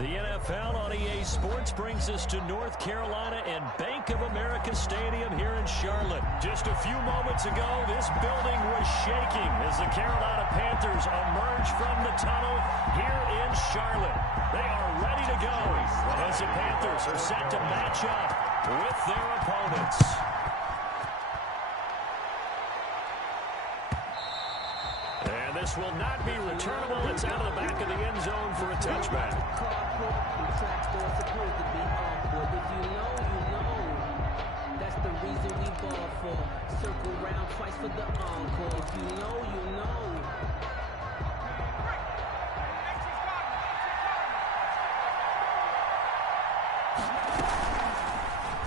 The NFL on EA Sports brings us to North Carolina and Bank of America Stadium here in Charlotte. Just a few moments ago, this building was shaking as the Carolina Panthers emerge from the tunnel here in Charlotte. They are ready to go as the Panthers are set to match up with their opponents. And this will not be returnable. It's out of the back of the end zone for a touchback. That's the reason we ball for. Circle round twice for the encore. If you know, you know.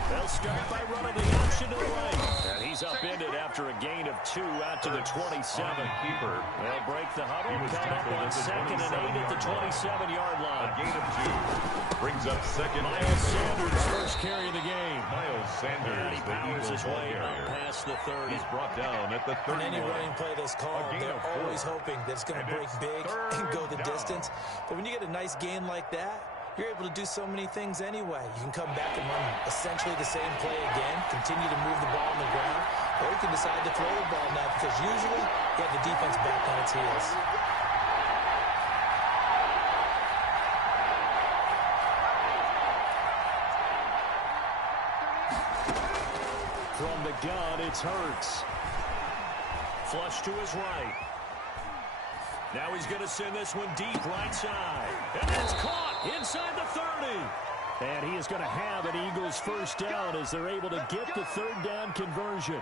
They'll start by running the option to the right. And he's upended after a gain of 2 out to the 27. They'll break the huddle, come up on 2nd and 8 at the 27-yard line. A gain of 2 brings up 2nd. Miles Sanders first carry of the game. Miles Sanders, and he powers his way up past the 30. He's brought down at the 30. In any running play that's called, they're always hoping that it's going to break big and go the distance. But when you get a nice gain like that, you're able to do so many things anyway. You can come back and run essentially the same play again, continue to move the ball on the ground, or you can decide to throw the ball now because usually you have the defense back on its heels. From the gun, it's Hurts. Flush to his right. Now he's going to send this one deep right side. And it's caught inside the 30. And he is going to have an Eagles first down as they're able to get the third down conversion.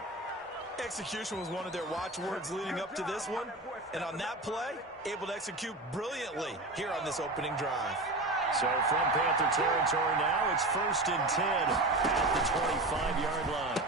Execution was one of their watchwords leading up to this one. And on that play, able to execute brilliantly here on this opening drive. So from Panther territory now, it's 1st and 10 at the 25-yard line.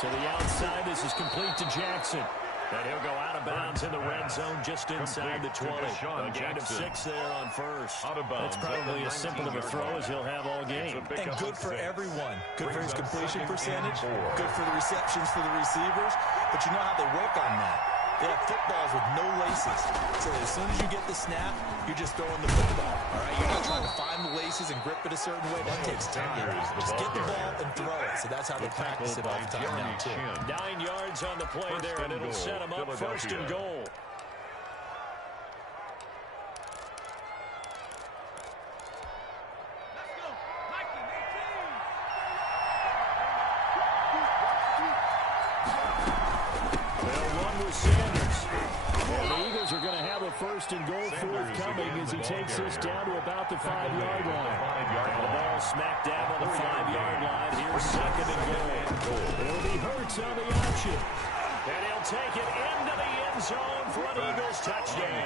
To the outside, this is complete to Jackson. And he'll go out of bounds in the red zone just inside the 20. A gain of 6 there on first. That's probably as simple of a throw as he'll have all game. And good for everyone. Good for his completion percentage. Good for the receptions for the receivers. But you know how they work on that. They have footballs with no laces. So as soon as you get the snap, you're just throwing the football. All right, you're not trying to find the laces and grip it a certain way. That takes time. Just get the ball and throw it. So that's how they practice it all the time now, too. 9 yards on the play there, and it'll set him up 1st and goal. First and goal forthcoming as he takes this down to about the 5-yard line. And the ball smack dab on the 5-yard line. Here's 2nd and goal. It'll be Hurts on the option. And he'll take it into the end zone for an Eagles touchdown.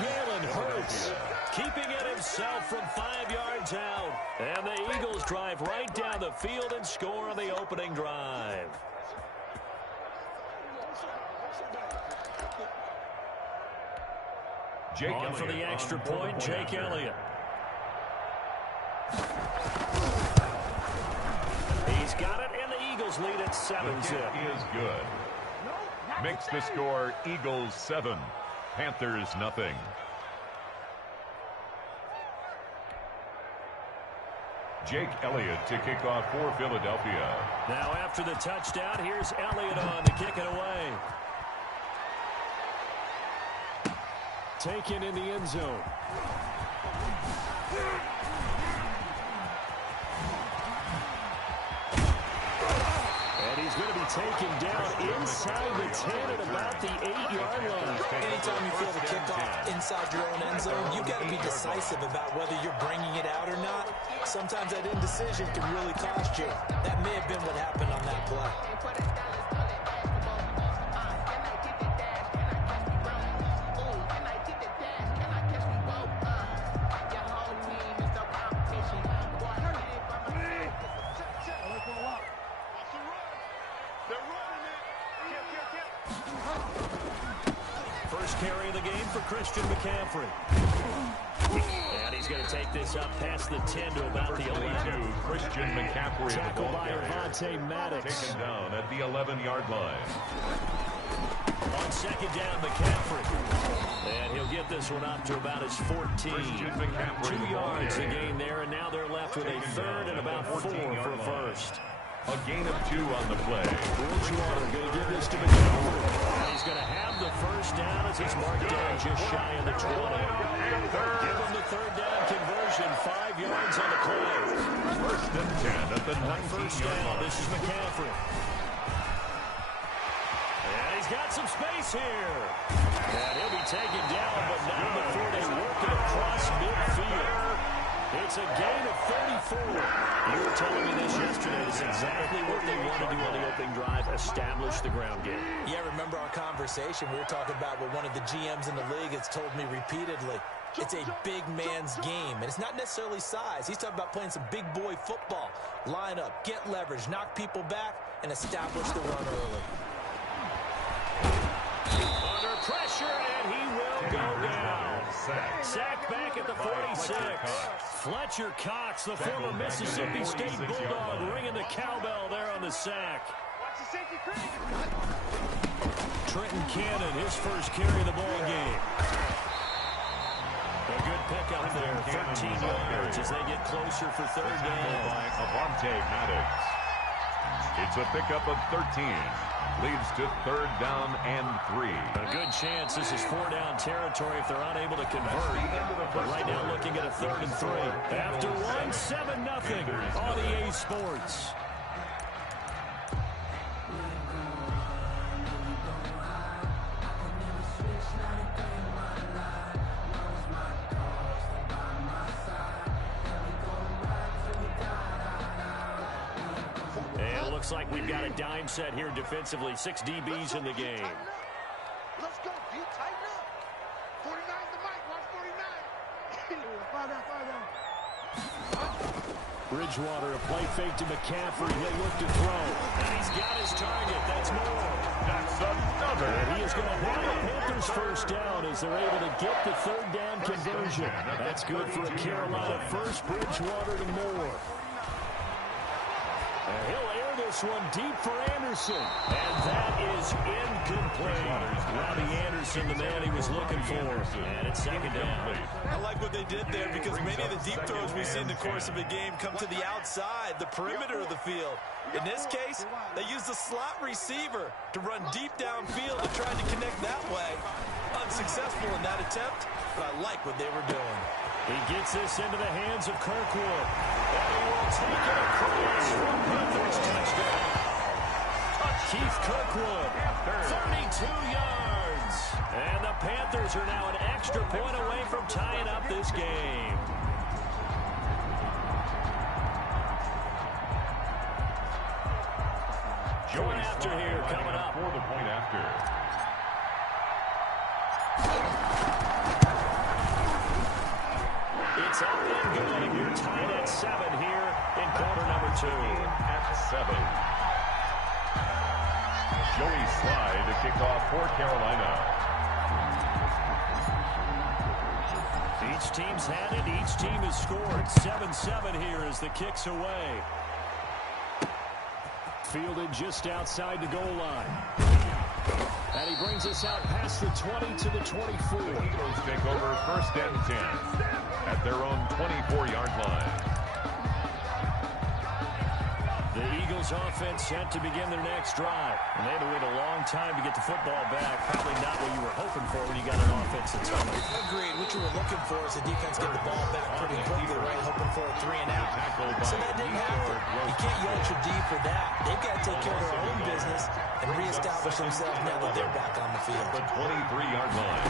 Jalen Hurts keeping it himself from 5 yards out. And the Eagles drive right down the field and score on the opening drive. On for the extra point, Jake Elliott. He's got it, and the Eagles lead at 7-zip. Is good. Makes the score Eagles 7, Panthers nothing. Jake Elliott to kick off for Philadelphia. Now after the touchdown, here's Elliott on to kick it away. Taken in the end zone. And he's going to be taken down inside the 10 at about the 8-yard line. Anytime you feel the kickoff inside your own end zone, you've got to be decisive about whether you're bringing it out or not. Sometimes that indecision can really cost you. That may have been what happened on that play. Carry of the game for Christian McCaffrey. And he's going to take this up past the 10 to about the 11. Christian McCaffrey. Tackled by Avonte Maddox. Taken down at the 11-yard line. On second down, McCaffrey. And he'll get this one up to about his 14. 2 yards a gain there, and now they're left with a third and about 4 for a first. A gain of 2 on the play. Bridgewater going to give this to McCaffrey. And he's going to have the first down as it's marked down just shy of the 20. Give him the third down conversion. 5 yards on the play. First and 10 at the 19-yard First down. This is McCaffrey. And he's got some space here. And he'll be taken down, but not before they work it across midfield. It's a gain of 34. You were telling me this yesterday. It's exactly what they want to do on the opening drive, establish the ground game. Yeah, remember our conversation we were talking about with one of the GMs in the league that's told me repeatedly, it's a big man's game, and it's not necessarily size. He's talking about playing some big boy football. Line up, get leverage, knock people back, and establish the run early. Under pressure, and he will go down. Sack back at the 46. Fletcher Cox, the former Mississippi State Bulldog, ringing the cowbell there on the sack. Trenton Cannon, his first carry of the ball game. A good pickup there, 13 yards as they get closer for third down. By Avante Maddox. It's a pickup of 13. Leads to third down and 3. A good chance this is 4-down territory if they're unable to convert. But right now looking at a 3rd and 3. After 1, 7-0 on EA Sports. Looks like we've got a dime set here defensively. 6 DBs in the game. Let's go, D. Tighten up. 49's the mic. Watch 49. Bridgewater, a play fake to McCaffrey. He'll look to throw. And he's got his target. That's more. That's another. And he is going to have the Panthers first down as they're able to get the third down conversion. That's good for a Carolina first. Bridgewater to Moore. And he'll air this one deep for Anderson. And that is incomplete. Robbie Anderson, the man he was looking for. And it's second down. I like what they did there because many of the deep throws we see in the course of a game come to the outside, the perimeter of the field. In this case, they used the slot receiver to run deep downfield and tried to connect that way. Unsuccessful in that attempt, but I like what they were doing. He gets this into the hands of Kirkwood. And he will take it across for Panthers touchdown. Keith Kirkwood, 32 yards. And the Panthers are now an extra point away from tying up this game. Going after here, coming up. For the point after. It's up and going. You're tied at 7 here in quarter number 2. At 7. Joey Sly to kick off for Carolina. Each team's had it. Each team has scored. 7-7 here as the kick's away. Fielded just outside the goal line. And he brings us out past the 20 to the 24. The Eagles take over first and 10 at their own 24-yard line. The Eagles offense set to begin their next drive. And they had to wait a long time to get the football back. Probably not what you were hoping for when you got an offense that's hungry. Agreed. What you were looking for is the defense get the ball back pretty quickly, right? Hoping for a 3 and out. So that didn't happen. You can't yell at your D for that. They've got to take care of their own business and reestablish themselves now that they're back on the field. The 23-yard line.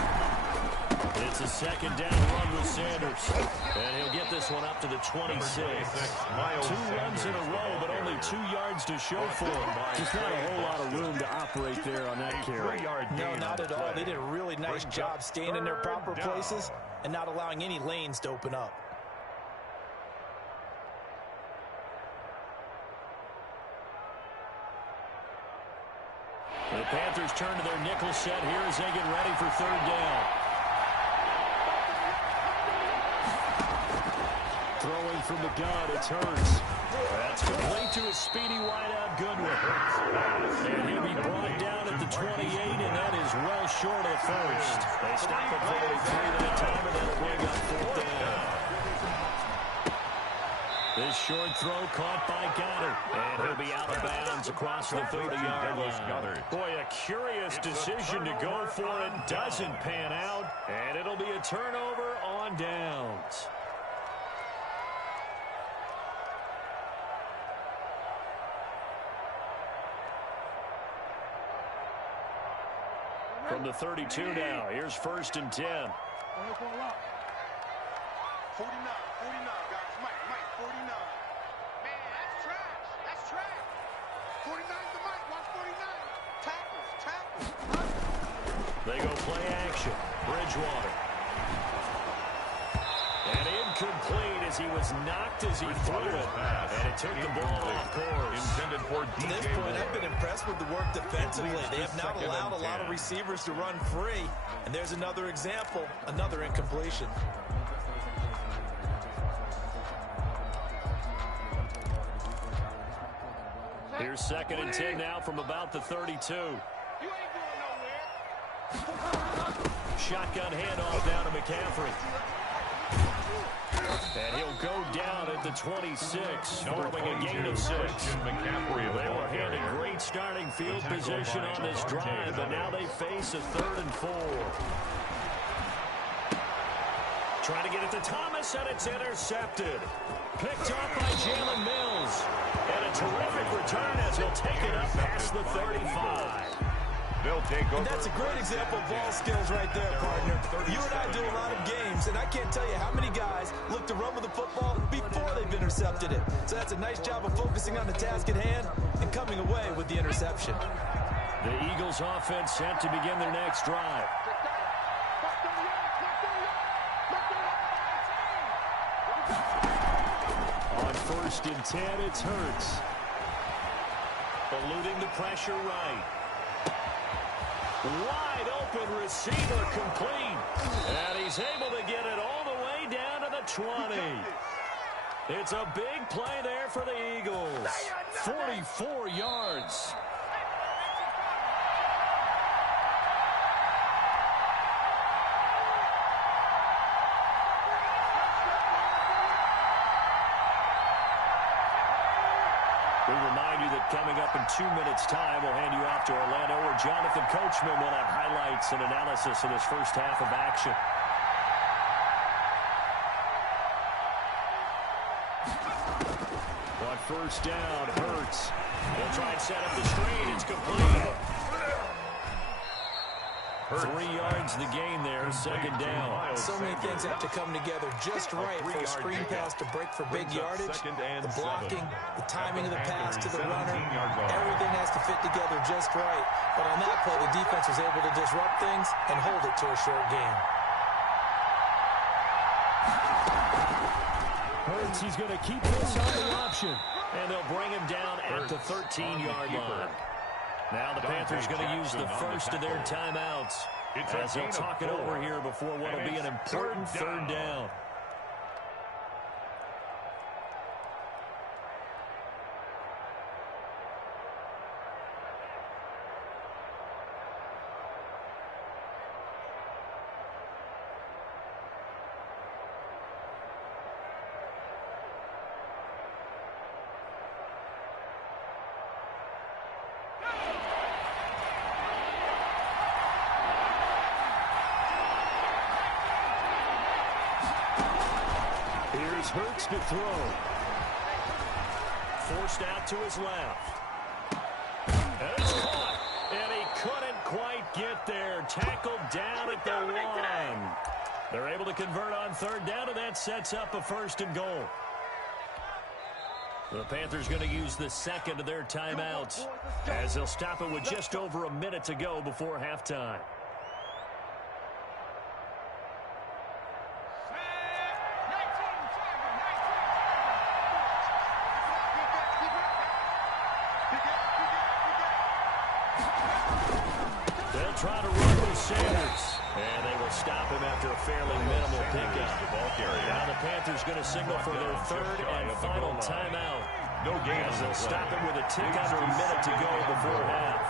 It's a second down run with Sanders. And he'll get this one up to the 26. 2 runs in a row, but only 2 yards to show for him. Just not a whole lot of room to operate there on that carry. No, not at all. They did a really nice job staying in their proper places and not allowing any lanes to open up. The Panthers turn to their nickel set here as they get ready for third down. Throwing from the gun, it's Hurts. That's complete to a speedy wideout Goodwin. And he'll be brought down at the 28, and that is well short of the first. They stop it for only 3 that time, and that'll bring up 4th down. This short throw caught by Goddard. And he'll be out of bounds across the 30-yard line. Boy, a curious decision to go for it. Doesn't pan out. And it'll be a turnover on downs. From the 32 now, here's 1st and 10. 49, 49, guys. Mike, 49. Man, that's trash. That's trash. 49's the Mike. Watch 49. Tackles. They go play action. Bridgewater. And incomplete as he was knocked as he threw it. And it took the ball off course. Intended for To this point, I've been impressed with the work defensively. They have not allowed a lot of receivers to run free. And there's another example, another incompletion. Here's 2nd and 10 now from about the 32. You ain't going nowhere. Shotgun handoff down to McCaffrey. And he'll go down at the 26, following a gain of 6. They were handed great starting field position on this drive, but now they face a 3rd and 4. Trying to get it to Thomas, and it's intercepted. Picked up by Jalen Mills. And a terrific return as he'll take it up past the 35. They'll take over. And that's a great example of ball skills right there, partner. You and I do a lot of games, and I can't tell you how many guys look to run with the football before they've intercepted it. So that's a nice job of focusing on the task at hand and coming away with the interception. The Eagles offense set to begin their next drive. On 1st and 10, it's Hurts. Eluding the pressure right. Wide open receiver complete. And he's able to get it all the way down to the 20. It's a big play there for the Eagles. 44 yards. We remind you that coming up in 2 minutes' time, we'll hand you off to Orlando, where Jonathan Coachman will have highlights and analysis of this first half of action. On 1st down, Hurts. He'll try and set up the screen. It's complete. 3 yards the gain there, 2nd down. So many things have to come together just right for a screen pass to break for big yardage. The blocking, the timing of the pass to the runner, everything has to fit together just right. But on that play, the defense was able to disrupt things and hold it to a short gain. Hurts, he's going to keep this on the option. And they'll bring him down at the 13-yard line. Now the Panthers going to use the first of their timeouts as they'll talk it over here before what will be an important 3rd down. Hurts to throw. Forced out to his left. And it's caught. And he couldn't quite get there. Tackled down at the 1. They're able to convert on 3rd down, and that sets up a 1st and goal. The Panthers going to use the 2nd of their timeouts as they'll stop it with just over a minute to go before halftime. Try to run with Sanders. And they will stop him after a fairly minimal pickup. Now the Panthers Panthers going to signal for their third and final timeout. No game. As they'll stop it with a tick under a minute to go before half.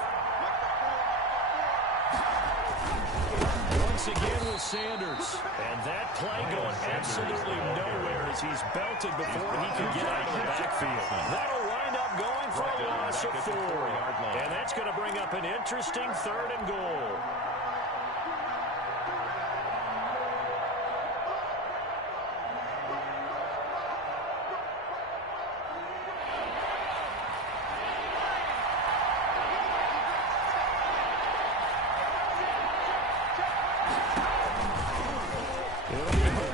Once again with Sanders. And that play going absolutely nowhere as he's belted before he can get out of the backfield. That'll wind up going for a loss of 4. And that's going to bring up an interesting third and goal.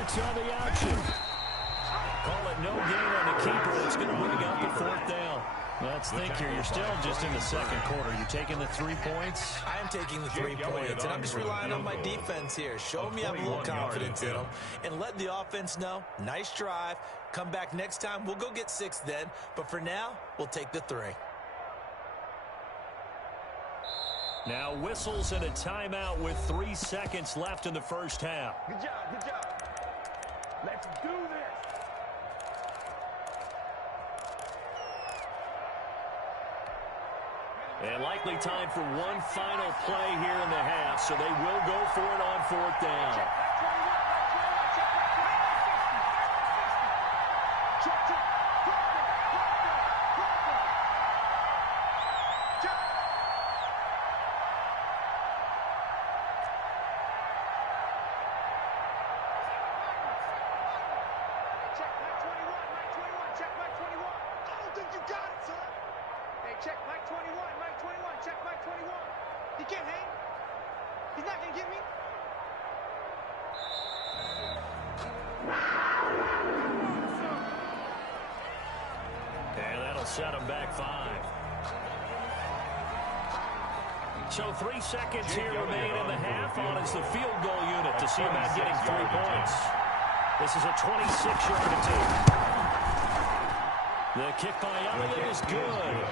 On the action. Call it no gain on the keeper. It's going to bring up the 4th down. Let's think here. You're still just in the second quarter. You taking the 3 points? I am taking the 3 points, and I'm just relying on my defense here. Show me I have a little confidence in them, and let the offense know, nice drive. Come back next time. We'll go get 6 then, but for now, we'll take the 3. Now whistles and a timeout with 3 seconds left in the first half. Good job, good job. Let's do this. And likely time for one final play here in the half, so they will go for it on 4th down. Check Mike 21, Mike 21, check Mike 21. He can't hang. He's not going to get me. And that'll set him back 5. So 3 seconds here remain in the half. On is the field goal unit to see about getting 3 points. This is a 26-yard attempt. The kick by Elliott is good.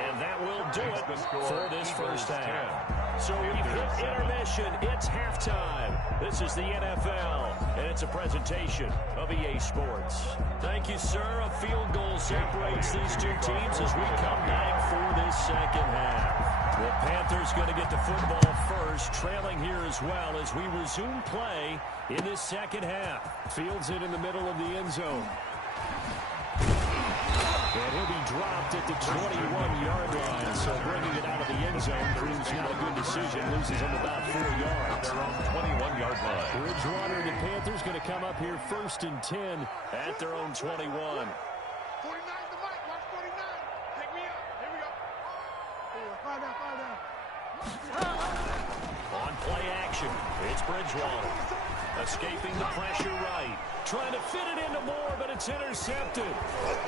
And that will do it for this first half. So we've hit intermission. It's halftime. This is the NFL, and it's a presentation of EA Sports. Thank you, sir. A field goal separates these two teams as we come back for this second half. The Panthers going to get the football first, trailing here as well as we resume play in this second half. Fields it in the middle of the end zone. And he'll be dropped at the 21-yard line. So bringing it out of the end zone proves not a good decision. Loses him about 4 yards. Their own 21-yard line. Bridgewater and the Panthers going to come up here 1st and 10 at their own 21. 49 the mic, watch 49. Pick me up. Here we go. Fall down. On play action, it's Bridgewater. Escaping the pressure right. Trying to fit it into Moore, but it's intercepted.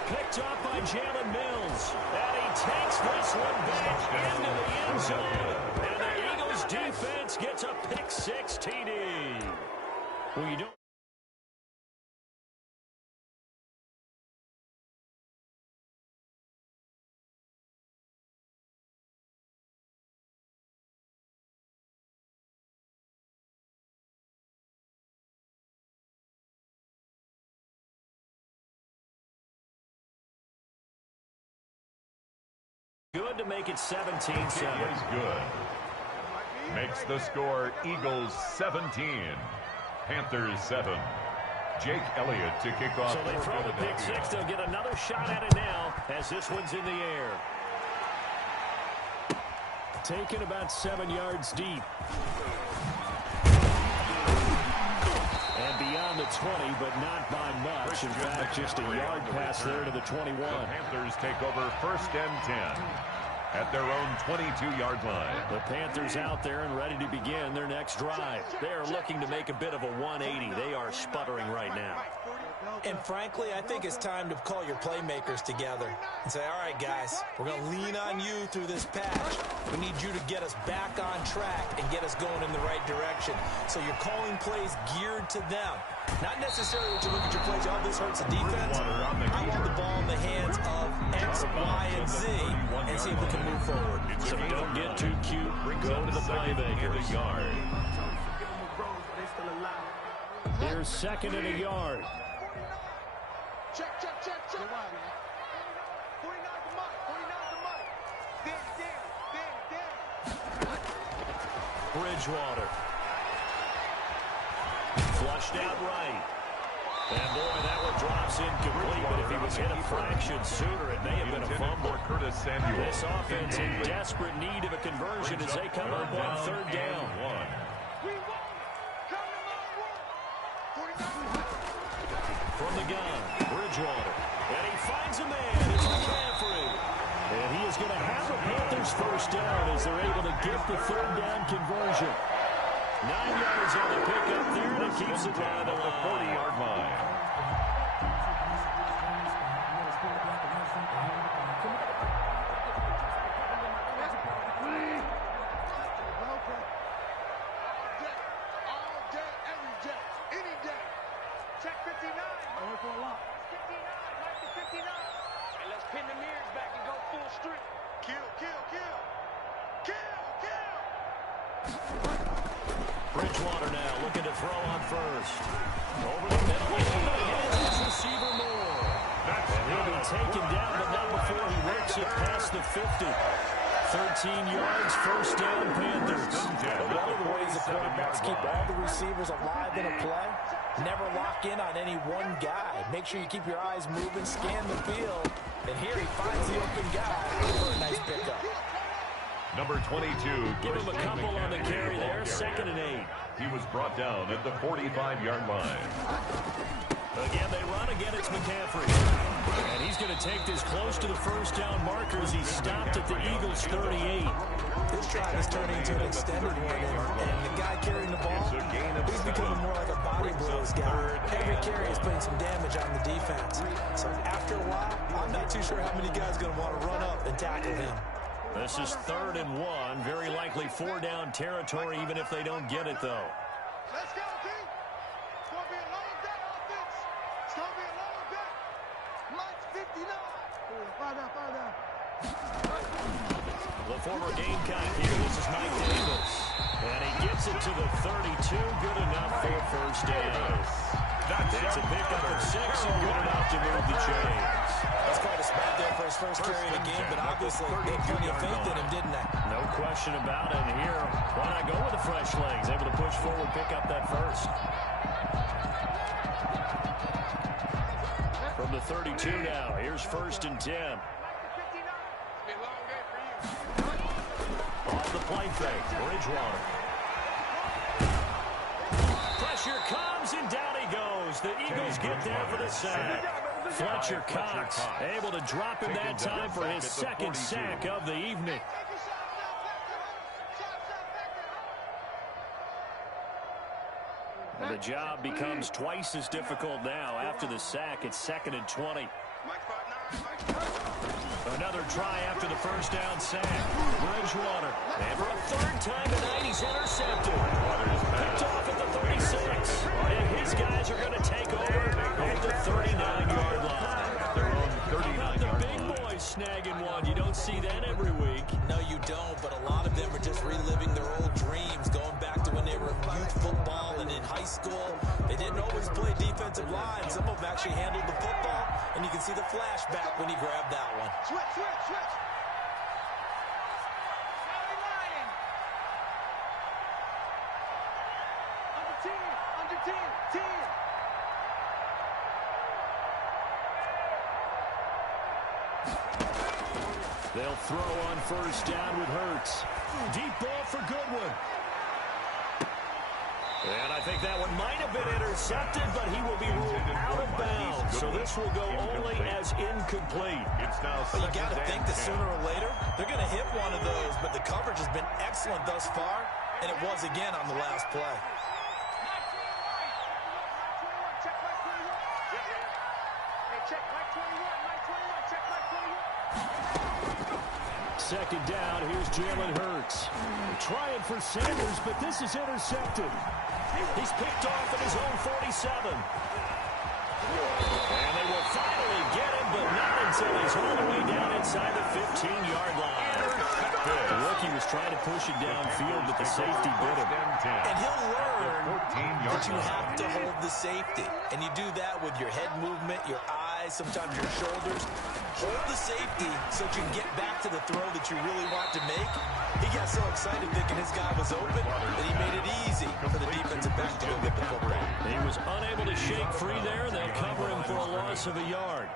Picked up by Jalen Mills. And he takes this one back into the end zone. And the Eagles defense gets a pick-6 TD. Well, you don't. Good to make it 17-7. Is good. Makes the score Eagles 17, Panthers 7. Jake Elliott to kick off. So they throw the pick-6. They'll get another shot at it now as this one's in the air. Taken about 7 yards deep. And beyond the 20, but not by much. In fact, just a yard pass there to the 21. The Panthers take over 1st and 10 at their own 22-yard line. The Panthers out there and ready to begin their next drive. They are looking to make a bit of a 180. They are sputtering right now. And frankly, I think it's time to call your playmakers together and say, all right, guys, we're going to lean on you through this patch. We need you to get us back on track and get us going in the right direction. So you're calling plays geared to them. Not necessarily to look at your plays, oh, this hurts the defense. I want the ball in the hands of X, Y, and Z and see if we can move forward. So don't get too cute. Go to the playmakers. Here's 2nd and a yard. Bridgewater. Flushed out right. And boy, that one drops incomplete, but if he was hit a fraction sooner, it may have been a fumble. This offense in desperate need of a conversion as they come up on third down. From the gun, Bridgewater. And he finds a man. It's McCaffrey. And he is going to have the Panthers first down as they're able to get the third down conversion. 9 yards on the pickup there, and it keeps it down to the 40-yard line. Bridgewater now looking to throw on first. Over the middle, and his receiver more. And he'll be taken down, but not before he works it past the 50. 13 yards, first down, Panthers. But one of the ways the quarterbacks keep all the receivers alive in a play, never lock in on any one guy. Make sure you keep your eyes moving, scan the field, and here he finds the open guy for a nice pickup. Number 22. Give him a couple on the carry there, 2nd and 8. He was brought down at the 45-yard line. Again, they run. Again, it's McCaffrey. And he's going to take this close to the first down marker as he stopped at the Eagles' 38. This drive is turning into an extended one, and the guy carrying the ball, he's becoming more like a body blows guy. Every carry is putting some damage on the defense. So after a while, I'm not too sure how many guys are going to want to run up and tackle him. This is 3rd and 1. Very likely 4-down territory, even if they don't get it, though. Let's go, D. It's going to be a long day, offense. It's going to be a long day. Mike's 59. Further. The former Gamecock here. This is Mike Davis. And he gets it to the 32. Good enough for a first down. That's a pickup of 6 and good enough to move the chains. That's quite a spot there for his first carry of the game, but obviously they had plenty of faith in him, didn't they? No question about it. And here, why not go with the fresh legs? Able to push forward, pick up that first. From the 32 now, here's 1st and 10. Off the play fake, Bridgewater. Pressure comes, and down he goes. The Eagles get there for the sack. Fletcher Cox able to drop him that time for his 2nd sack of the evening. And the job becomes twice as difficult now. After the sack, it's 2nd and 20. Another try after the first down sack. Bridgewater. And for a 3rd time tonight, he's intercepted. Picked off at the 36. And his guys are going to take over at the 39-yard line. How about the big boys snagging one? You don't see that every week. No, you don't, but a lot of them are just reliving their old dreams, going back to when they were in youth football and in high school. They didn't always play defensive line. Some of them actually handled the football, and you can see the flashback when he grabbed that one. Switch. Under 10. They'll throw on first down with Hurts. Deep ball for Goodwin. And I think that one might have been intercepted, but he will be ruled out of bounds. So this will go only as incomplete. But you got to think that sooner or later, they're going to hit one of those. But the coverage has been excellent thus far, and it was again on the last play. Second down, here's Jalen Hurts. Trying for Sanders, but this is intercepted. He's picked off at his own 47. And they will finally get him, but not until he's all the way down inside the 15-yard line. The rookie was trying to push it downfield, but the safety bit him. And he'll learn that you have to hold the safety. And you do that with your head movement, your eyes, sometimes your shoulders. Hold the safety so that you can get back to the throw that you really want to make. He got so excited thinking his guy was open that he made it easy for the defensive back to go get the football. He was unable to shake free there. They'll cover him for a loss of a yard.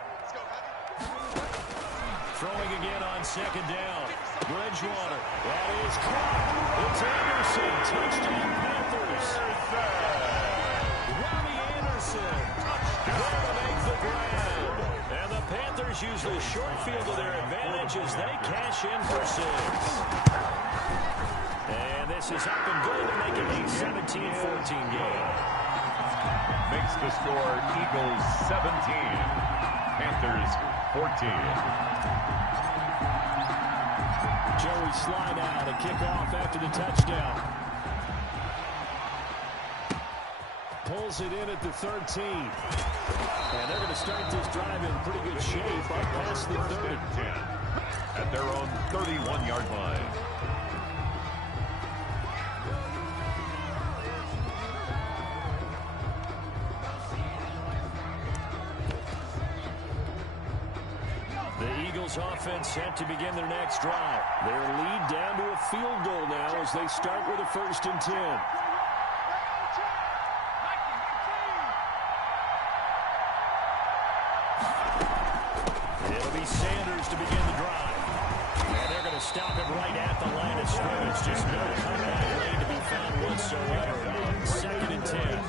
Throwing again on second down. Bridgewater. That is caught. It's Anderson. Touchdown Panthers. Robbie Anderson. There to make the grab. And the Panthers use the short field to their advantage as they cash in for 6. And this is up and good to make it a 17-14 game. Makes the score Eagles 17, Panthers 14. Joey slide out, a kickoff after the touchdown. Pulls it in at the 13. And they're going to start this drive in pretty good shape up past the 30. 10 at their own 31-yard line. Offense set to begin their next drive. Their lead down to a field goal now as they start with a 1st and 10. It'll be Sanders to begin the drive. And they're going to stop it right at the line of scrimmage. Just no comeback lane to be found whatsoever. 2nd and 10.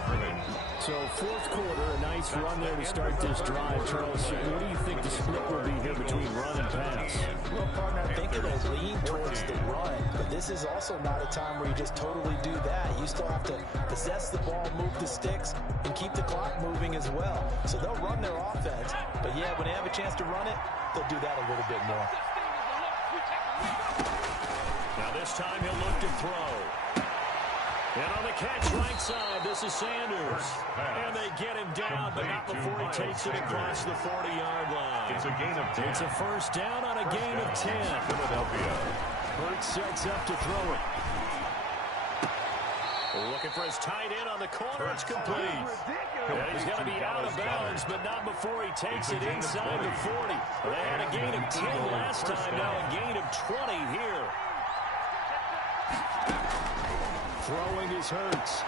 So 4th quarter, a nice run there to start this drive. Charles, what do you think the split will be here between run and pass? Well, partner, I think it'll lean towards the run, but this is also not a time where you just totally do that. You still have to possess the ball, move the sticks, and keep the clock moving as well. So they'll run their offense, but yeah, when they have a chance to run it, they'll do that a little bit more. Now this time he'll look to throw. And on the catch right side, this is Sanders. And they get him down, but not before he takes it across the 40-yard line. It's a gain of 10. It's a first down on a gain of 10. Philadelphia. Hurts sets up to throw it. Looking for his tight end on the corner. It's complete. And he's going to be out of bounds, but not before he takes it inside the 40. They had a gain of 10 last time, now a gain of 20 here. Throwing is Hurts.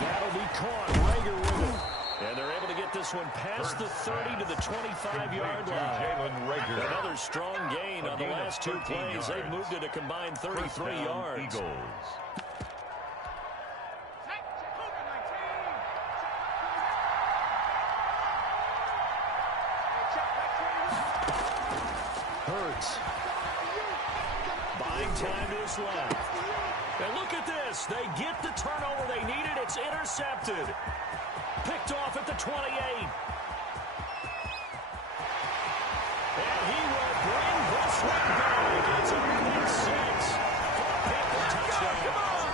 That'll be caught. Rager with it. And they're able to get this one past the 30 to the 25-yard line. Another strong gain on the last 2 plays. They've moved it a combined 33 yards. Eagles. Hurts. Buying time to his left. And look at this. They get the turnover they needed. It's intercepted. Picked off at the 28. And he will bring this one back. It's a pick 6 for a Panther touchdown.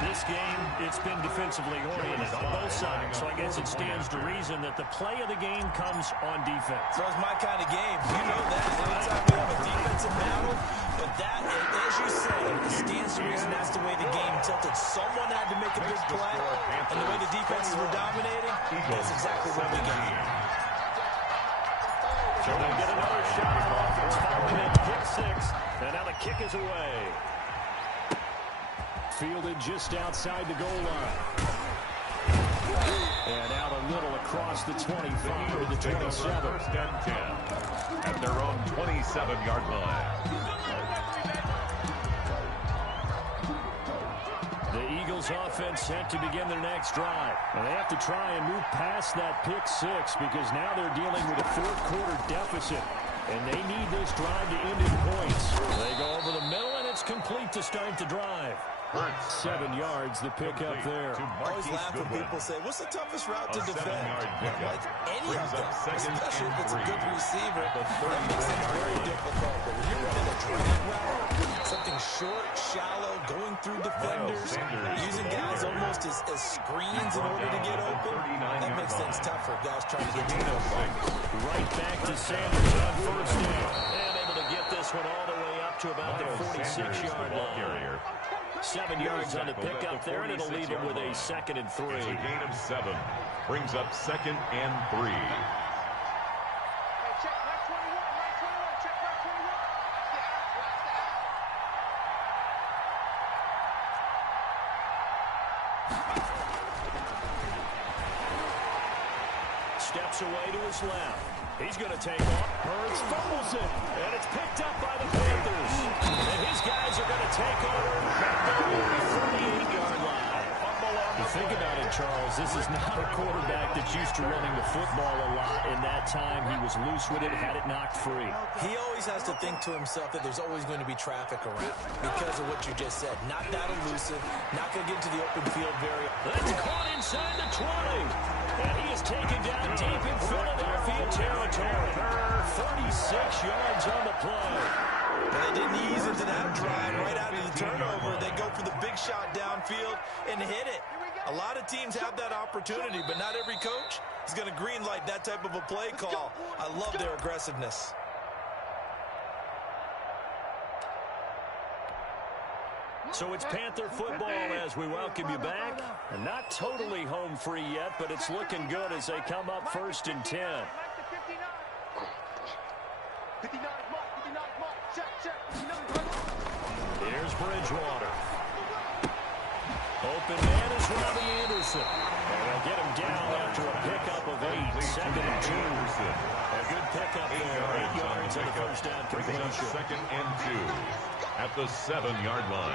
This game, it's been defensively oriented on both sides. So I guess it stands to reason that the play of the game comes on defense. So it's my kind of game. You know that. Anytime we have a defensive battle, but that, as you say, it stands to reason that's the way the game tilted. Someone had to make a big play, and the way the defenses were dominating, that's exactly what we got. So they'll get another shot on offense following it. Pick 6, and now the kick is away. Fielded just outside the goal line. And out a little across the 25 to the 27. First and 10 at their own 27-yard line. The Eagles offense set to begin their next drive. And they have to try and move past that pick 6 because now they're dealing with a 4th quarter deficit. And they need this drive to end in points. They go over the middle, and it's complete to start the drive. 7 yards, the pick up there. I always laugh when people say, what's the toughest route to defend? Like any of them, especially if it's a good receiver, that makes it very difficult. But when you're running a drag route, something short, shallow, going through defenders, using guys almost as screens in order to get open, that makes things tough for for guys trying to get to the football. Right back to Sanders on first down. And able to get this one all the way up to about the 46-yard line. 7 yards on the pickup there, and it'll leave him with a 2nd and 3. It's a gain of 7. Brings up 2nd and 3. Steps away to his left. He's going to take off. Hurts fumbles it, and it's picked up by the Panthers. And his guys are going to take over at the 38-yard line. You think about it, Charles, this is not a quarterback that's used to running the football a lot. In that time, he was loose with it, had it knocked free. He always has to think to himself that there's always going to be traffic around because of what you just said. Not that elusive, not going to get into the open field very often. That's caught inside the 20. And he is taken down deep in Philadelphia territory. 36 yards on the play. But they didn't ease into that drive right out of the turnover. They go for the big shot downfield and hit it. A lot of teams have that opportunity, but not every coach is going to green light that type of a play call. I love their aggressiveness. So it's Panther football as we welcome you back. And not totally home free yet, but it's looking good as they come up 1st and 10. Here's Bridgewater. Open man is Robbie Anderson. And they'll get him down after a pickup of 8. 2nd and 2. A good pickup there. 8 yards on the first down completion. 2nd and 2 at the 7-yard line.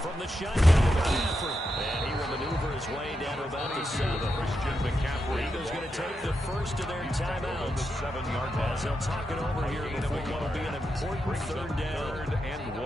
From the shotgun to McCaffrey. And he will maneuver his way down to about the 7. Christian McCaffrey. Eagles going to take the first of their timeouts. 7-yard line. As they'll talk it over here before what will be an important 3rd down. 3rd and 1.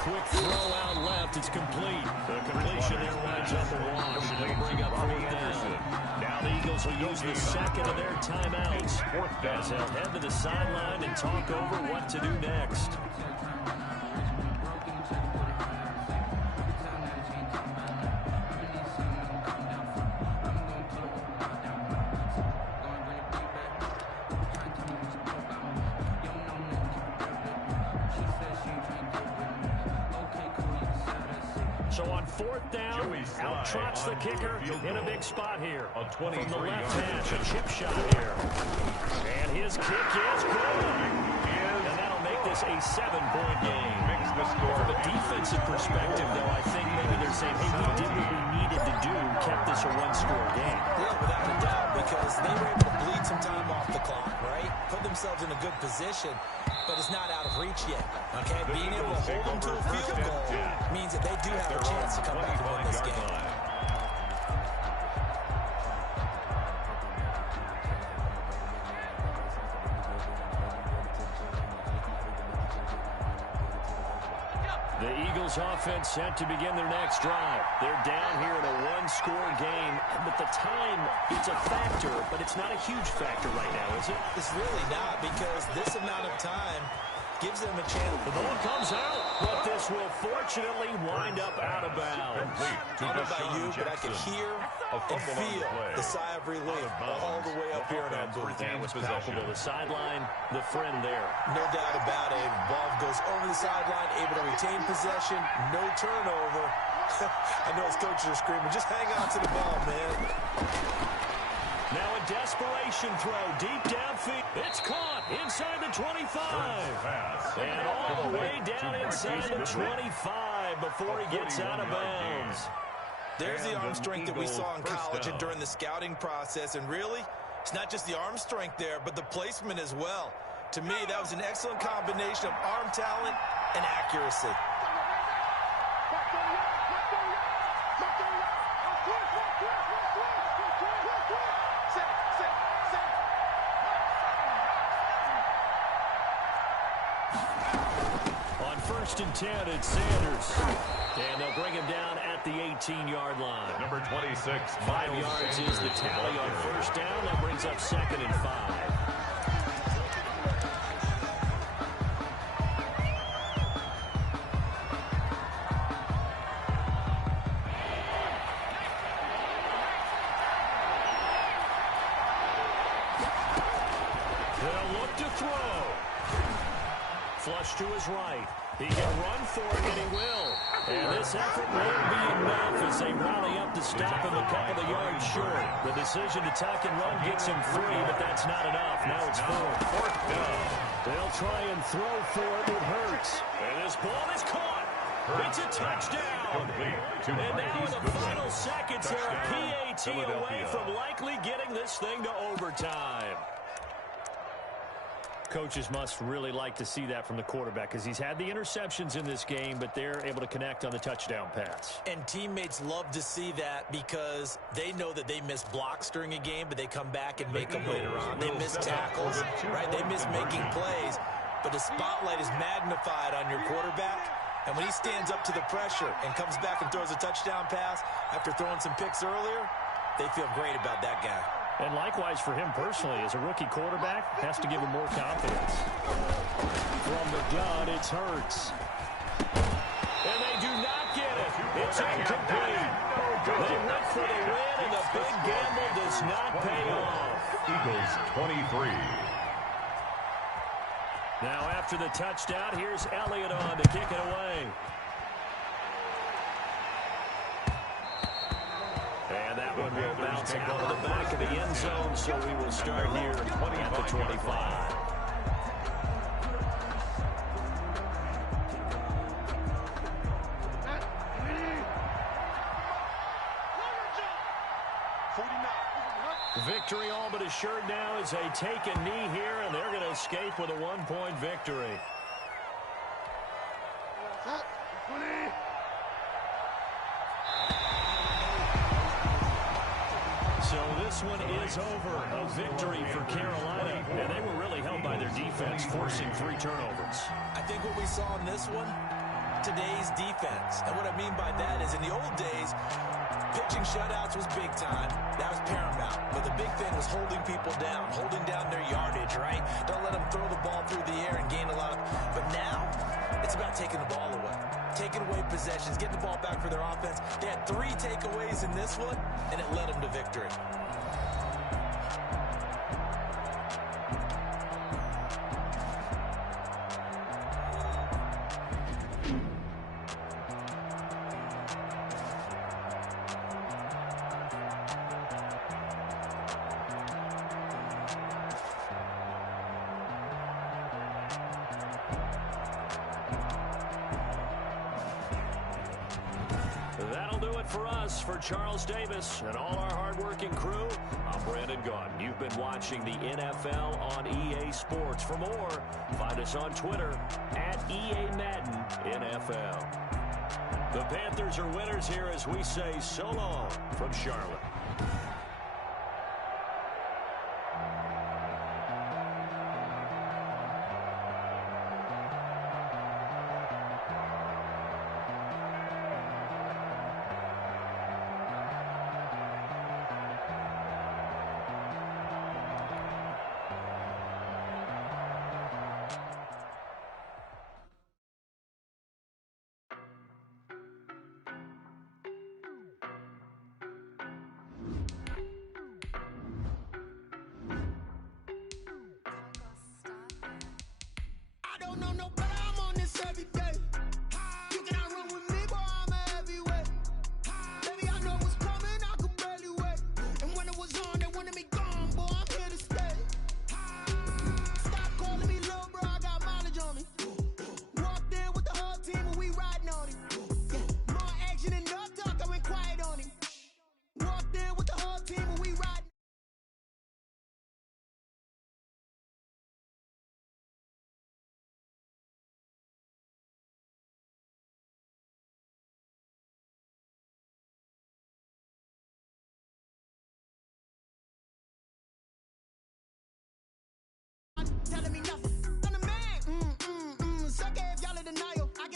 Quick throw out left. It's complete. The completion there winds up a wash. They'll bring up 4th down. Now the Eagles will use the 2nd of their timeouts. As they'll head to the sideline and talk over what to do next. So on 4th down, out trots the kicker in a big spot here. From the left hash, a chip shot here. And his kick is good. And that'll make this a 7-point game. From a defensive perspective, though, I think maybe they're saying, hey, we did what we needed to do, kept this a 1-score game. Yeah, without a doubt, because they were able to bleed some time off the clock, right? Put themselves in a good position, but it's not out of reach yet. Okay, being able to hold them to a field goal means that they do have a chance to come back and win this game. The Eagles offense set to begin their next drive. They're down here in a 1-score game, but the time, it's a factor, but it's not a huge factor right now, is it? It's really not, because this amount of time gives them a chance. The ball comes out, but this will fortunately wind up out of bounds. I don't know about you, but I could hear and feel the sigh of relief all the way up here in our booth. That was palpable. The sideline, the friend there. No doubt about it. Ball goes over the sideline, able to retain possession, no turnover. I know his coaches are screaming, just hang on to the ball, man. Now a desperation throw deep downfield. It's caught inside the 25. And all the way down inside the 25 before he gets out of bounds. There's the arm strength that we saw in college and during the scouting process. And really, it's not just the arm strength there, but the placement as well. To me, that was an excellent combination of arm talent and accuracy. 1st and 10, it's Sanders. And they'll bring him down at the 18-yard line. Number 26, 5 yards is the tally on 1st down. That brings up 2nd and 5. They'll look to throw. Flush to his right. He can run for it, and he will. And this effort won't be enough as they rally up to stop him a couple of yards short. The decision to tuck and run gets him 3, but that's not enough. Now it's 4th down. They'll try and throw for it with Hurts. And this ball is caught. It's a touchdown. And now in the final seconds, they're a PAT away from likely getting this thing to overtime. Coaches must really like to see that from the quarterback because he's had the interceptions in this game, but they're able to connect on the touchdown pass. And teammates love to see that because they know that they miss blocks during a game, but they come back and make them later on. They miss tackles, right? They miss making plays, but the spotlight is magnified on your quarterback. And when he stands up to the pressure and comes back and throws a touchdown pass after throwing some picks earlier, they feel great about that guy. And likewise for him personally, as a rookie quarterback, has to give him more confidence. From the gun, it's Hurts. And they do not get it. It's incomplete. They went for the win, and the big gamble does not pay off. Eagles 23. Now after the touchdown, here's Elliott on to kick it away. And that one will bounce out of the back of the end zone, so we will start here at the 25. Victory all but assured now as they take a knee here, and they're going to escape with a 1-point victory. So this one is over. A victory for Carolina. And they were really held by their defense, forcing 3 turnovers. I think what we saw in this one, today's defense. And what I mean by that is in the old days, pitching shutouts was big time. That was paramount. But the big thing was holding people down, holding down their yardage, right? Don't let them throw the ball through the air and gain a lot of... But now, it's about taking the ball away. Taking away possessions, getting the ball back for their offense. They had 3 takeaways in this one, and it led them to victory. That'll do it for us. For Charles Davis and all our hardworking crew, I'm Brandon Gaudin. You've been watching the NFL on EA Sports. For more, find us on Twitter at EA Madden NFL. The Panthers are winners here as we say so long from Charlotte.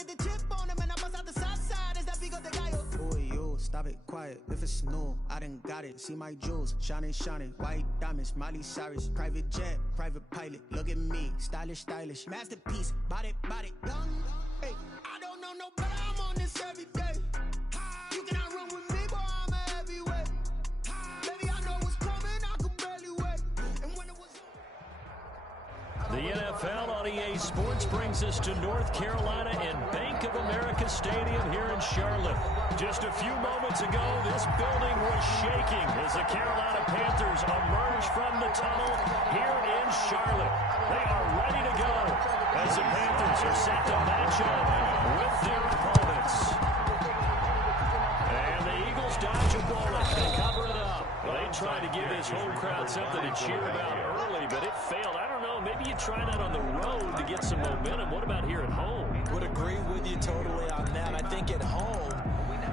get the chip on him and I bust out the south side. Is that Pico de Gallo? Boy, you stop it, quiet. If it's new, I done got it. See my jewels, shining, shining. White diamonds, Miley Cyrus. Private jet, private pilot. Look at me, stylish, stylish. Masterpiece, body, body. Young, hey, I don't know no better. I'm on this every day. You cannot run with me, boy. I'm a heavyweight. Baby, I know what's coming. I could barely wait. And when it was the NFL on EA Sports brings us to North Carolina and Bank of America Stadium here in Charlotte. Just a few moments ago, this building was shaking as the Carolina Panthers emerged from the tunnel here in Charlotte. They are ready to go as the Panthers are set to match up with their opponents. And the Eagles dodge a bullet. They cover it up. They tried to give this home crowd something to cheer about early, but it failed. I don't know. Maybe you try that on the road to get some momentum. What about here at home? Would agree with you totally on that. I think at home,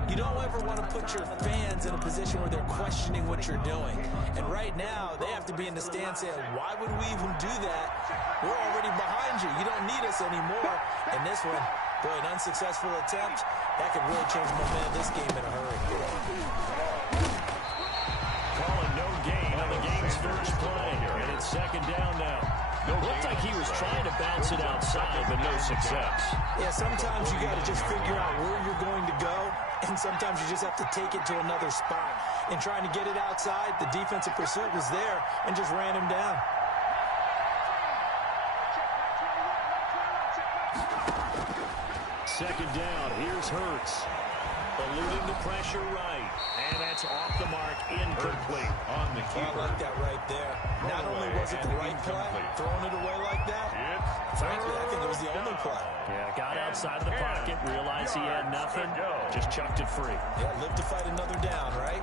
you don't ever want to put your fans in a position where they're questioning what you're doing. And right now, they have to be in the stand saying, why would we even do that? We're already behind you. You don't need us anymore. And this one, boy, an unsuccessful attempt, that could really change the momentum of this game in a hurry. Calling no gain on the game's first play. And it's second down now. Looked like he was trying to bounce it outside, but no success. Yeah, sometimes you got to just figure out where you're going to go, and sometimes you just have to take it to another spot. And trying to get it outside, the defensive pursuit was there and just ran him down. Second down, here's Hurts. Eluding the pressure right. And that's off the mark, incomplete. On the keeper. I like that right there. Not only was it the right play, throwing it away like that, frankly, I think it was the only play. Yeah, got outside of the pocket, realized he had nothing, just chucked it free. Yeah, live to fight another down, right?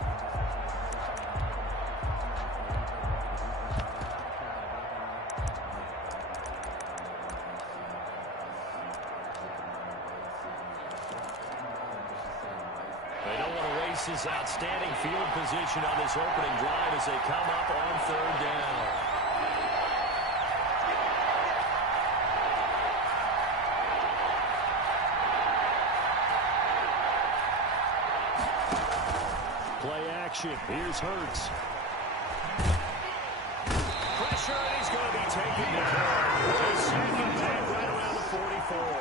His outstanding field position on this opening drive as they come up on third down. Play action. Here's Hurts. Pressure, and he's going to be taken down. Second back right around the 44.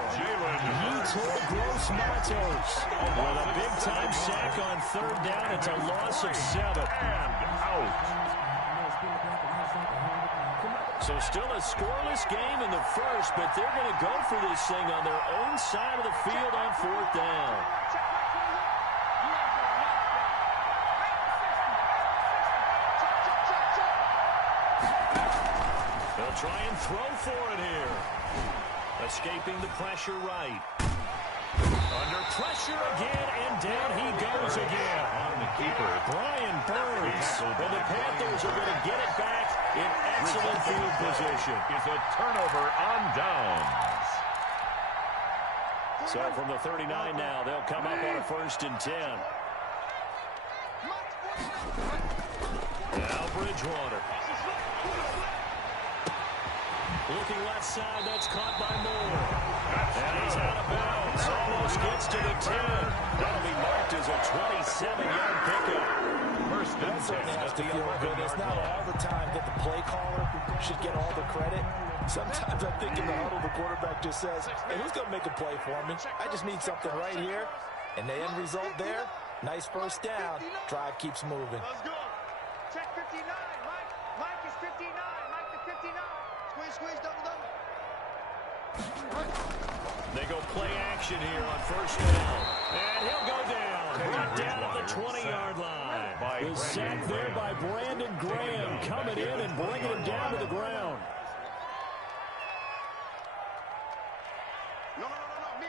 Gross Matos with a big-time sack on third down. It's a loss of 7. And out. So still a scoreless game in the first, but they're going to go for this thing on their own side of the field on fourth down. They'll try and throw for it here. Escaping the pressure right. Under pressure again, and down he goes again. On the keeper. Brian Burns. And the Panthers are going to get it back in excellent field position. Is a turnover on downs. So from the 39 now, they'll come up on a 1st and 10. Now Bridgewater. Looking left side, that's caught by Moore. And he's out of bounds. Almost gets to the 10. That'll be marked as a 27-yard pickup. First and 10. Certainly has to feel good. It's not all the time that the play caller should get all the credit. Sometimes I think in the huddle, the quarterback just says, hey, who's going to make a play for me? I just need something right here. And the end result there, nice first down. Drive keeps moving. Let's go. Check 59, Mike. Mike is 59. Mike the 59. Squeeze, double. They go play action here on first down. And he'll go down. Brought down at the 20-yard line. The sack there by Brandon Graham coming in and bringing him down to the ground. No. Me.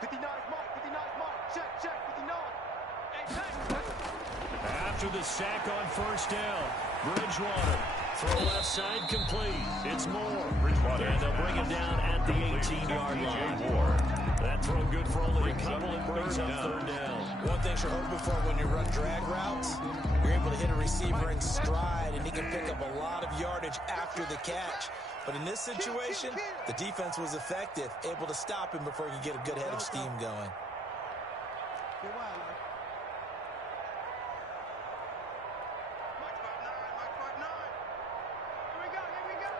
59 is Mike. Check. 59. After the sack on first down, Bridgewater. Throw left side complete. It's Moore. And they'll bring him down at the 18-yard line. That throw good for only a couple. It brings up third down. One thing you're hoping for when you run drag routes, you're able to hit a receiver in stride, and he can pick up a lot of yardage after the catch. But in this situation, the defense was effective, able to stop him before he could get a good head of steam going. Get wild, man. Mike 5'9", Mike 5'9". Here we go, here we go.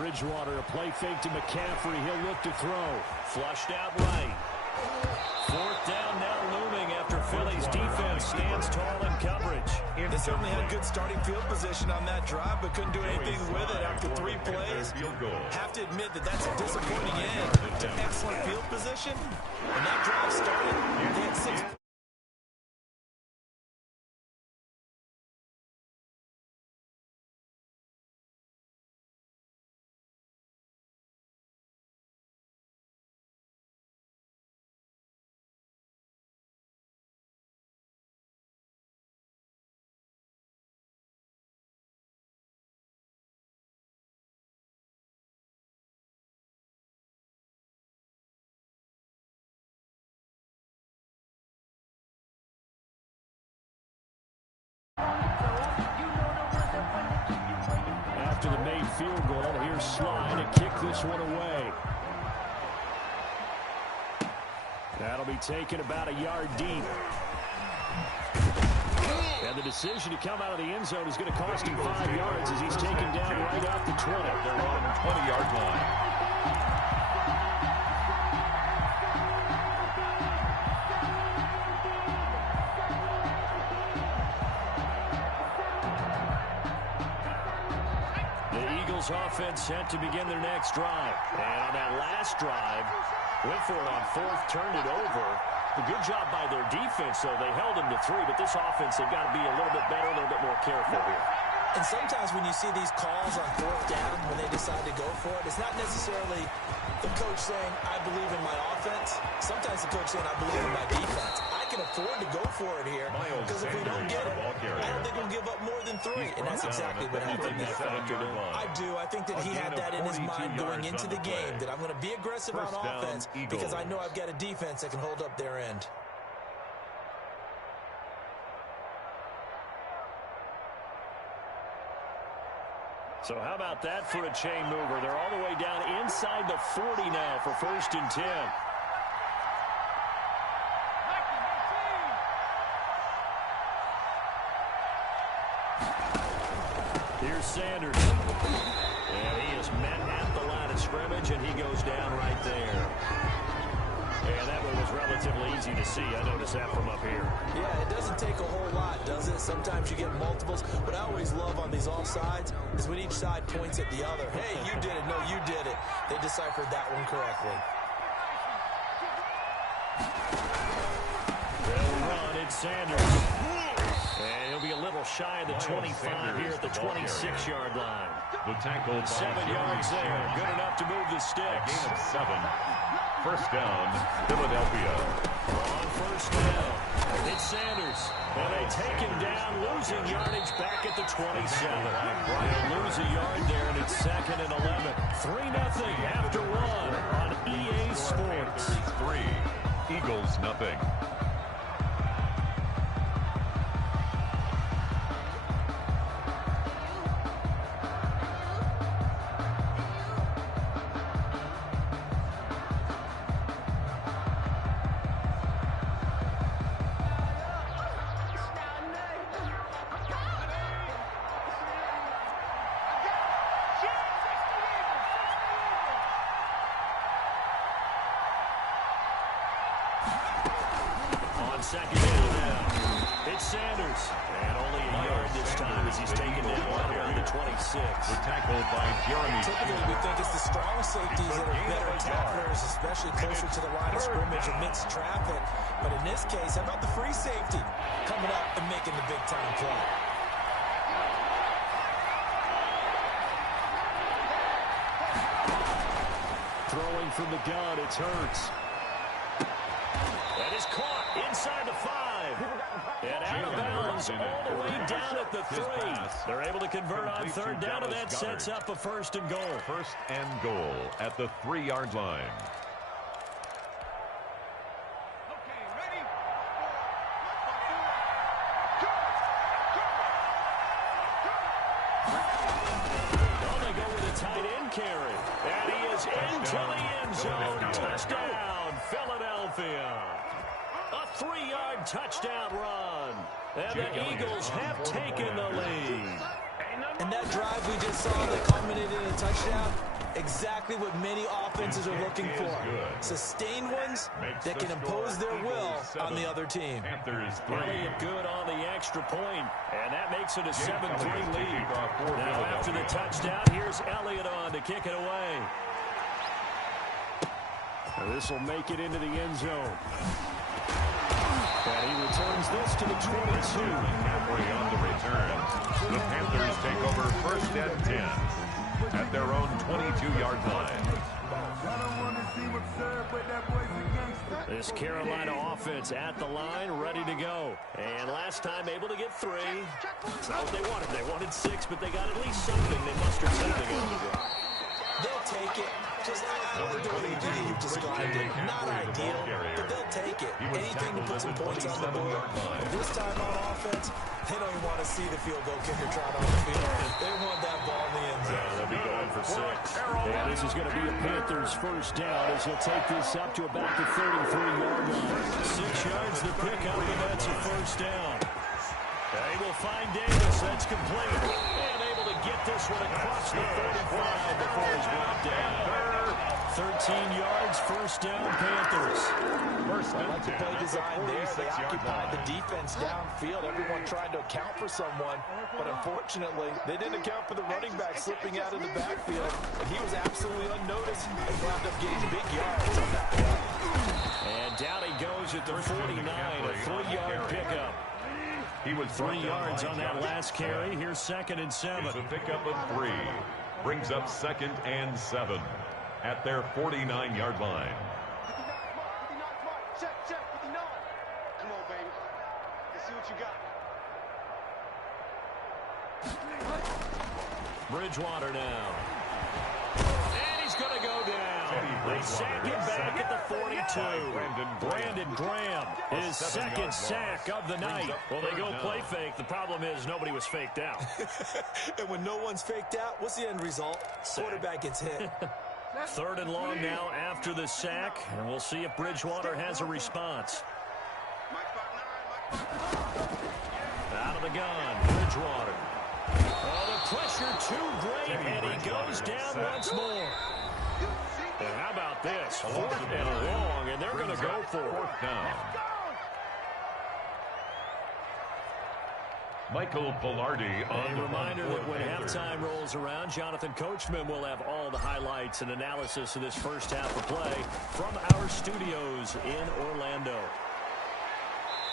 Bridgewater, a play fake to McCaffrey. He'll look to throw. Flushed out right. Fourth down now looming after Philly's defense stands tall in coverage. They certainly had good starting field position on that drive, but couldn't do anything with it after 3 plays. Have to admit that that's a disappointing end to excellent field position. When that drive started, they had 6. After the made field goal, here's Sly to kick this one away. That'll be taken about a yard deep. And the decision to come out of the end zone is going to cost him 5 yards as he's taken down right off the 20. They're on the 20-yard line. Offense set to begin their next drive. And on that last drive, went for it on fourth, turned it over. A good job by their defense, though. They held them to 3, but this offense, they've got to be a little bit better, a little bit more careful here. And sometimes when you see these calls on fourth down, when they decide to go for it, it's not necessarily the coach saying, I believe in my offense. Sometimes the coach saying, I believe in my defense. I can afford to go for it here because if we don't get it, I don't think we'll give up more than 3. And that's exactly what happened there. I do. I think that he had that in his mind going into the game, that I'm going to be aggressive on offense because I know I've got a defense that can hold up their end. So how about that for a chain mover? They're all the way down inside the 40 now for 1st and 10. Here's Sanders. And he is met at the line of scrimmage, and he goes down right there. And that one was relatively easy to see. I noticed that from up here. Yeah, it doesn't take a whole lot, does it? Sometimes you get multiples. What I always love on these offsides is when each side points at the other. Hey, you did it. No, you did it. They deciphered that one correctly. They'll run. It's Sanders. And he'll be a little shy of the 25 here at the 26-yard line. The tackle by 7 yards there. Good enough to move the sticks. Gain of 7. First down, Philadelphia. On first down, it's Sanders. And they take him down, losing yardage back at the 27. They'll lose a yard there, and it's 2nd and 11. 3-0 after 1 on EA Sports. 3, Eagles nothing. Second down now. It's Sanders. And only a yard this time as he's taken down right around the 26. The tackle by Jeremy. Typically, we think it's the strong safeties that are better tacklers, especially closer to the line of scrimmage amidst traffic. But in this case, how about the free safety coming up and making the big-time play? Throwing from the gun, it's Hurts. That is caught inside the 5. And out of bounds all the way down at the 3. They're able to convert on 3rd down, and that sets up a 1st and goal. 1st and goal at the 3-yard line. into the end zone. Touchdown, Philadelphia. A 3-yard touchdown run. And the Eagles have taken the lead. And that drive we just saw that culminated in a touchdown, exactly what many offenses are looking for. Sustained ones that can impose their will on the other team. Elliott good on the extra point, and that makes it a 7-3 lead. Now after the touchdown, here's Elliott on to kick it away. This will make it into the end zone. And he returns this to the 22. Halfway on the return. The Panthers take over first and 10 at their own 22-yard line. This Carolina offense at the line, ready to go. And last time able to get 3. It's not what they wanted. They wanted 6, but they got at least something. They mustered something on the ground. They'll take it. Just like the way you've described it. Not ideal, but they'll take it. Anything to put some points on the board. This time on offense, they don't even want to see the field goal kicker trot on the field. They want that ball in the end zone. They'll be going for 6. Yeah, this is going to be a Panthers first down as he'll take this up to about the 33-yard line. 6 yards the pickup, and that's a first down. They will find Davis. That's complete. And able to get this one across the 35 before he's brought down. 13 yards, first down, Panthers. I like the play design there. They occupied the defense downfield. Everyone tried to account for someone, but unfortunately, they didn't account for the running back slipping out of the backfield, and he was absolutely unnoticed and wound up getting big yards on that play. And down he goes at the 49, a 3-yard pickup. He was 3 yards on that last carry. Here's 2nd and 7. It's a pickup of 3. Brings up 2nd and 7 at their 49-yard line. 59, check, 59. Come on, baby. Let's see what you got. Bridgewater now. And he's going to go down. They sack him back at the 42. Brandon Graham, his 2nd sack of the night. Well, they go play fake. The problem is nobody was faked out. And when no one's faked out, what's the end result? Quarterback gets hit. 3rd and long now after the sack, and we'll see if Bridgewater has a response. Out of the gun, Bridgewater. Oh, the pressure too great, and he goes down once more. And how about this? 4th and long, and they're going to go for it. 4th down. Michael Pilardi on A the reminder that when Panthers. halftime rolls around, Jonathan Coachman will have all the highlights and analysis of this first half of play from our studios in Orlando.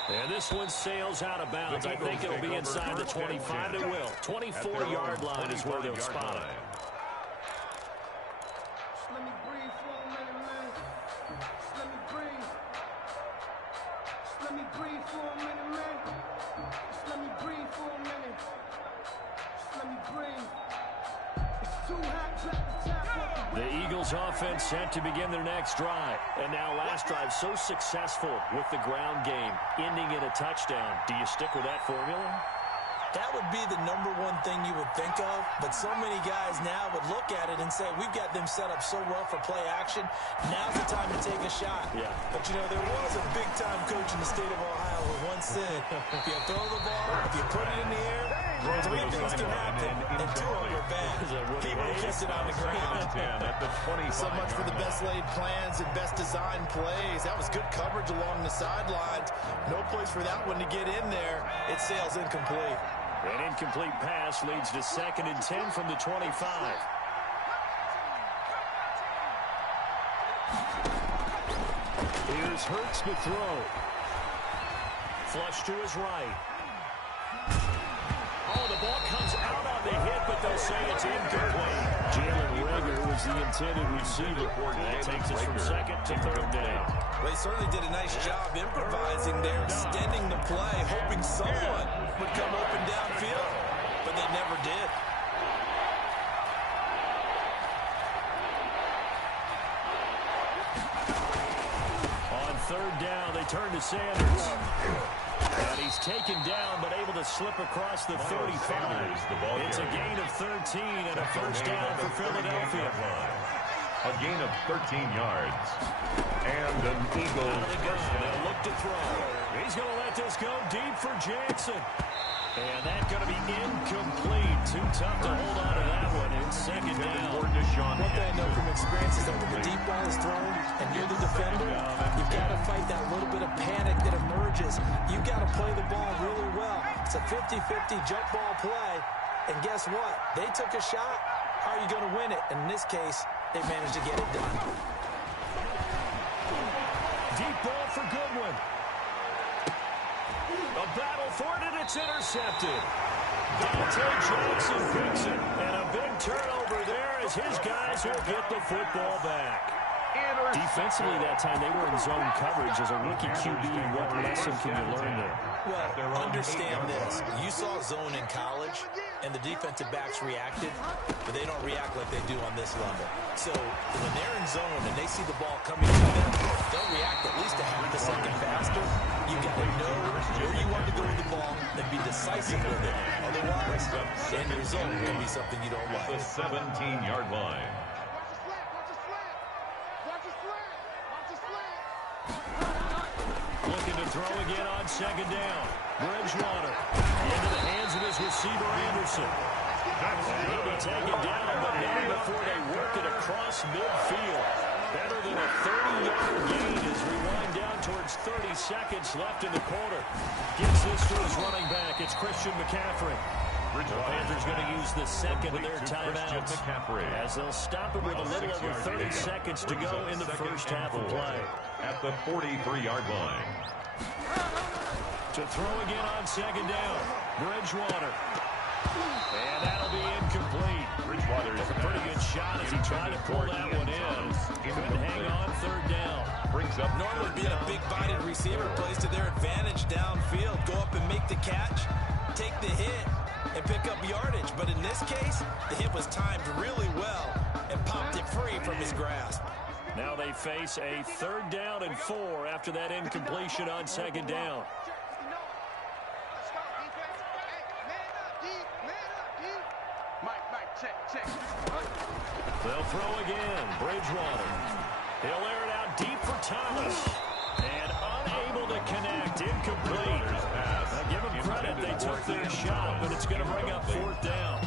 And this one sails out of bounds. I think it'll be inside the 25. It will. 24-yard line is where they'll spot it. Just let me breathe for a minute, man. Just let me breathe. Just let me breathe for a minute, man. Just let me breathe for a minute. Just let me breathe. It's too hot, clap the tap off the The Eagles offense set to begin their next drive. And now last drive so successful with the ground game, ending in a touchdown. Do you stick with that formula? That would be the #1 thing you would think of, but so many guys now would look at it and say, we've got them set up so well for play action, now's the time to take a shot. Yeah. But, you know, there was a big-time coach in the state of Ohio who once said, if you throw the ball, if you put it in the air, 3 things can happen, and 2 of them are bad. People kept it on the ground. So much for the best laid plans and best designed plays. That was good coverage along the sidelines. No place for that one to get in there. It sails incomplete. An incomplete pass leads to 2nd and 10 from the 25. Here's Hurts to throw. Flush to his right. Oh, the ball comes out on the hit, but they'll say it's incomplete. Jalen Reagor was the intended receiver. That takes us from 2nd to 3rd down. Well, he certainly did a nice job improvising there, extending the play, hoping someone would come open downfield, but they never did. On 3rd down, they turn to Sanders. And he's taken down, but able to slip across the 35. It's a gain of 13 and a first down for Philadelphia. A gain of 13 yards. And an Eagles first down. They'll look to throw. He's going to let this go deep for Jackson. And that's going to be incomplete. Too tough to hold on to that one. It's second down. One thing I know from experience is that when the deep ball is thrown and you're the defender, you've got to fight that little bit of panic that emerges. You've got to play the ball really well. It's a 50-50 jump ball play. And guess what? They took a shot. How are you going to win it? And in this case, they managed to get it done. Deep ball for Goodwin. A battle for it, and it's intercepted. Duaita Jackson picks it. And a big turnover there as his guys will get the football back. Defensively that time, they were in zone coverage. As a rookie QB, what lesson can you learn there? Well, understand this. You saw zone in college, and the defensive backs reacted, but they don't react like they do on this level. So when they're in zone and they see the ball coming to them, they'll react at least a half a second faster. You got to know where you want to go with the ball and be decisive with it. Otherwise, the end result can be something you don't like. The 17-yard line. Looking to throw again on second down. Bridgewater into the hands of his receiver, Anderson. He'll be taken down, but not before they work it across midfield. Better than a 30-yard gain as we wind down towards 30 seconds left in the quarter. Gives this to his running back. It's Christian McCaffrey. The Panthers going to use the second of their timeouts as they'll stop it with a little over 30 seconds to go in the first half of play. At the 43-yard line. To throw again on second down. Bridgewater. And that'll be incomplete. Bridgewater took a pretty good shot as he tried to pull that one in. Couldn't hang on third down. Brings up normally being a big-bodied receiver plays to their advantage downfield. Go up and make the catch, take the hit, and pick up yardage. But in this case, the hit was timed really well and popped it free from his grasp. Now they face a 3rd down and 4 after that incompletion on second down. They'll throw again. Bridgewater. He'll air it out deep for Thomas. And unable to connect. Incomplete. Now give them credit. They took their shot, but it's going to bring up 4th down.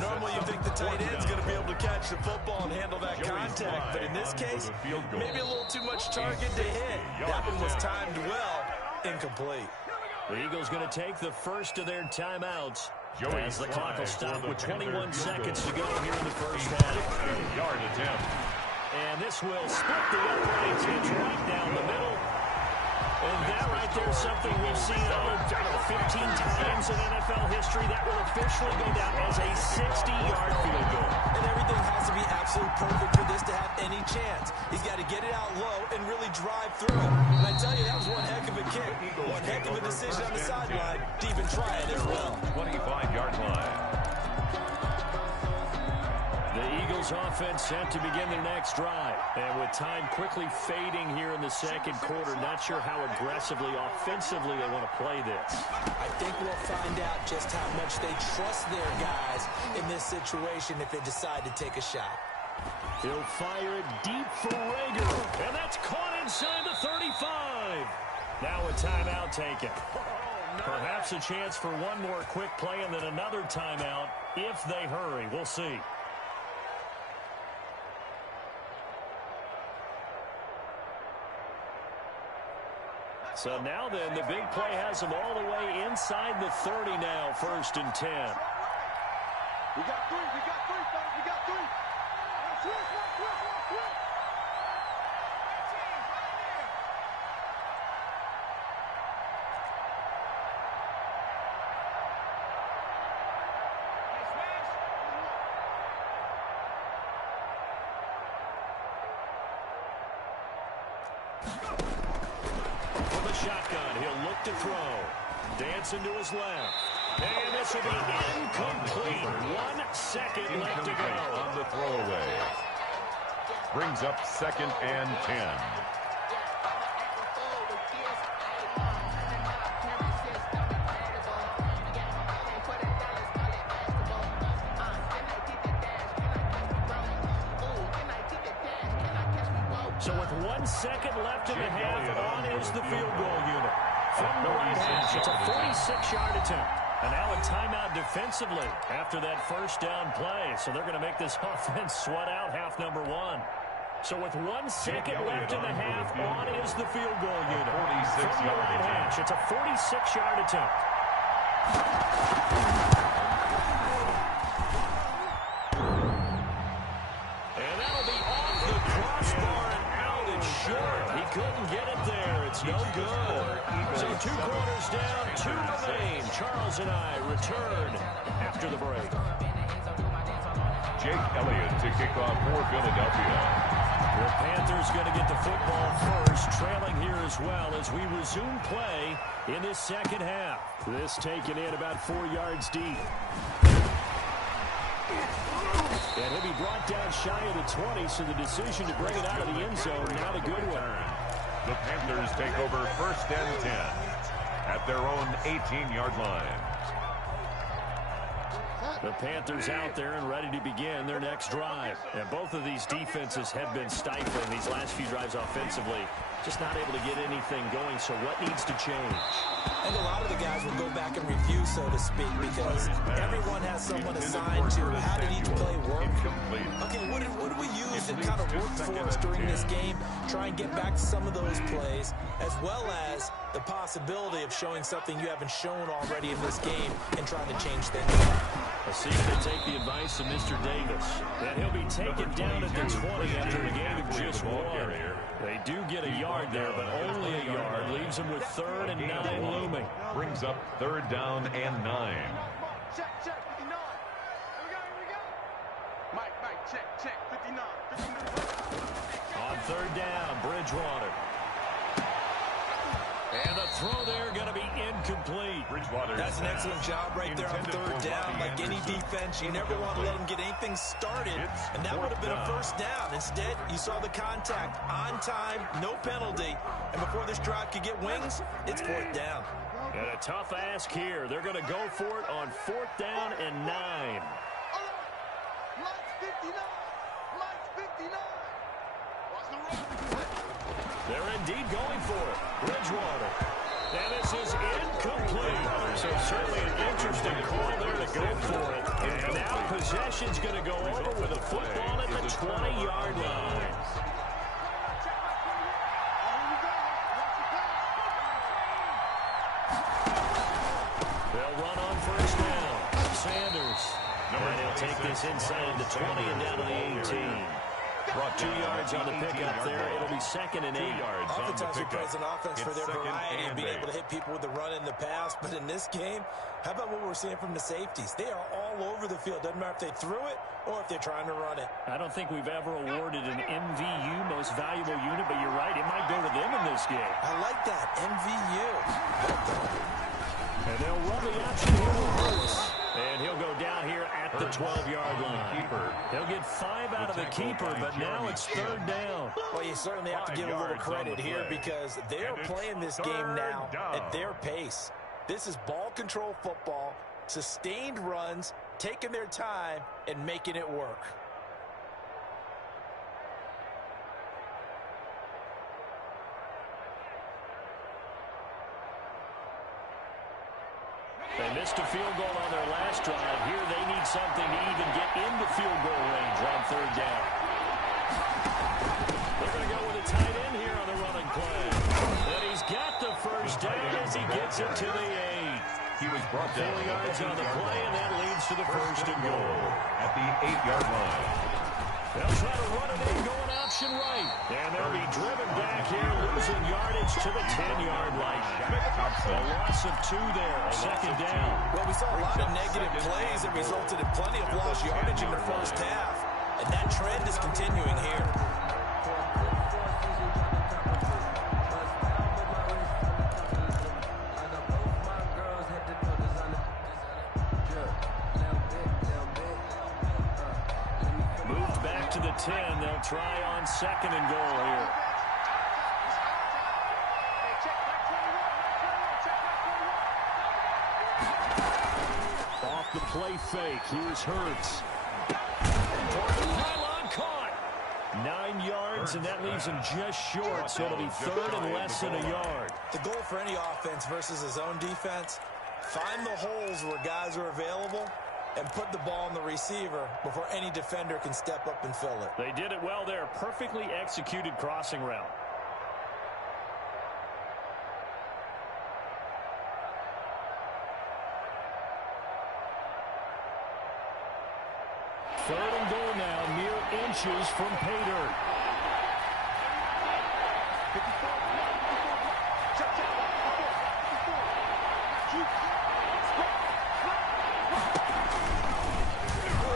Normally you think the tight end's going to be able to catch the football and handle that contact, but in this case, maybe a little too much target to hit. That one was timed well. Incomplete. The Eagles going to take the first of their timeouts as the clock will stop with 21 seconds to go here in the first half. Yard attempt. And this will split the uprights. It's right down the middle. And that right there is something we've seen 15 times in NFL history. That will officially go down as a 60-yard field goal. And everything has to be absolutely perfect for this to have any chance. He's got to get it out low and really drive through it. And I tell you, that was one heck of a kick. One heck of a decision on the sideline to even try it as well. 25-yard line. The Eagles offense set to begin their next drive. And with time quickly fading here in the second quarter, not sure how aggressively, offensively they want to play this. I think we'll find out just how much they trust their guys in this situation if they decide to take a shot. He'll fire it deep for Rager. And that's caught inside the 35. Now a timeout taken. Perhaps a chance for one more quick play and then another timeout if they hurry. We'll see. So now then, the big play has them all the way inside the 30 now, 1st and 10. We got 3, fellas, we got 3. Switch. From the shotgun, he'll look to throw. Dancing to his left. And this will be incomplete. 1 second left to go. On the throwaway. Brings up 2nd and 10. So with 1 second left in the half, on is the field goal unit. From the right hash, it's a 46-yard attempt. And now a timeout defensively after that first down play. So they're going to make this offense sweat out half number one. So with 1 second left in the half, on is the field goal unit. From the right hash, it's a 46-yard attempt. And that'll be off the crossbar and out and short. He couldn't get it there. It's no good. So 2 quarters down, 2 remain. Charles and I return after the break. Jake Elliott to kick off for Philadelphia. The Panthers going to get the football first, trailing here as well as we resume play in this second half. This taken in about 4 yards deep. And he'll be brought down shy of the 20, so the decision to bring it out of the end zone, not a good one. The Panthers take over 1st and 10 at their own 18-yard line. The Panthers out there and ready to begin their next drive. And both of these defenses have been stifling these last few drives offensively. Just not able to get anything going, so what needs to change? And a lot of the guys will go back and review, so to speak, because everyone has someone assigned to how did each play work. Okay, what did we use that kind of worked for us during this game? Try and get back to some of those plays, as well as the possibility of showing something you haven't shown already in this game and trying to change things up. Let's see if they take the advice of Mr. Davis. And he'll be taken down at the 20 after a gain of just 1. They do get a yard there, but only a yard. Leaves them with 3rd and 9 looming. Brings up 3rd down and 9. Check, 59. Here we go. Mike, check, 59. On 3rd down, Bridgewater. And the throw there going to be incomplete. Bridgewater. That's an excellent job right there on 3rd down. Like any defense, you never want to let them get anything started, and that would have been a 1st down. Instead, you saw the contact on time, no penalty, and before this drive could get wings, it's 4th down. And a tough ask here. They're going to go for it on 4th down and 9. They're indeed going for it. Bridgewater. And this is incomplete. So certainly an interesting call there to go for it. And now possession's going to go over with a football at the 20-yard line. They'll run on 1st down. Sanders. And he'll take this inside the 20 and down to the 18. 2 yards on the pickup there. It'll be 2nd and 8. Oftentimes we praise an offense for their variety and being able to hit people with the run in the pass. But in this game, how about what we're seeing from the safeties? They are all over the field. Doesn't matter if they threw it or if they're trying to run it. I don't think we've ever awarded an MVU, most valuable unit, but you're right. It might go to them in this game. I like that. MVU. And they'll run the option here with Hurts. And he'll go down here at the 12-yard line. He'll get 5 out of the keeper, but now it's 3rd down. Well, you certainly have to give a little credit here because they're playing this game now at their pace. This is ball control football, sustained runs, taking their time, and making it work. They missed a field goal on their last drive. Here they need something to even get into field goal range on 3rd down. They're going to go with a tight end here on the running play. And he's got the 1st down as he gets it to the 8. He was brought down 4 yards on the play, and that leads to the 1st and goal. At the 8-yard line. They'll try to run it in, going option right. And they'll be driven back here, losing yardage to the 10-yard line. A loss of 2 there, 2nd down. Well, we saw a lot of negative plays that resulted in plenty of lost yardage in the 1st half. And that trend is continuing here. Moved back to the 10. They'll try on 2nd and goal here. Off the play fake. Here's Hurts. Pylon caught. 9 yards, and that leaves him just short, so it'll be third and less than a yard. The goal for any offense versus his own defense, find the holes where guys are available and put the ball on the receiver before any defender can step up and fill it. They did it well there. Perfectly executed crossing route. Third and goal now, mere inches from pay dirt.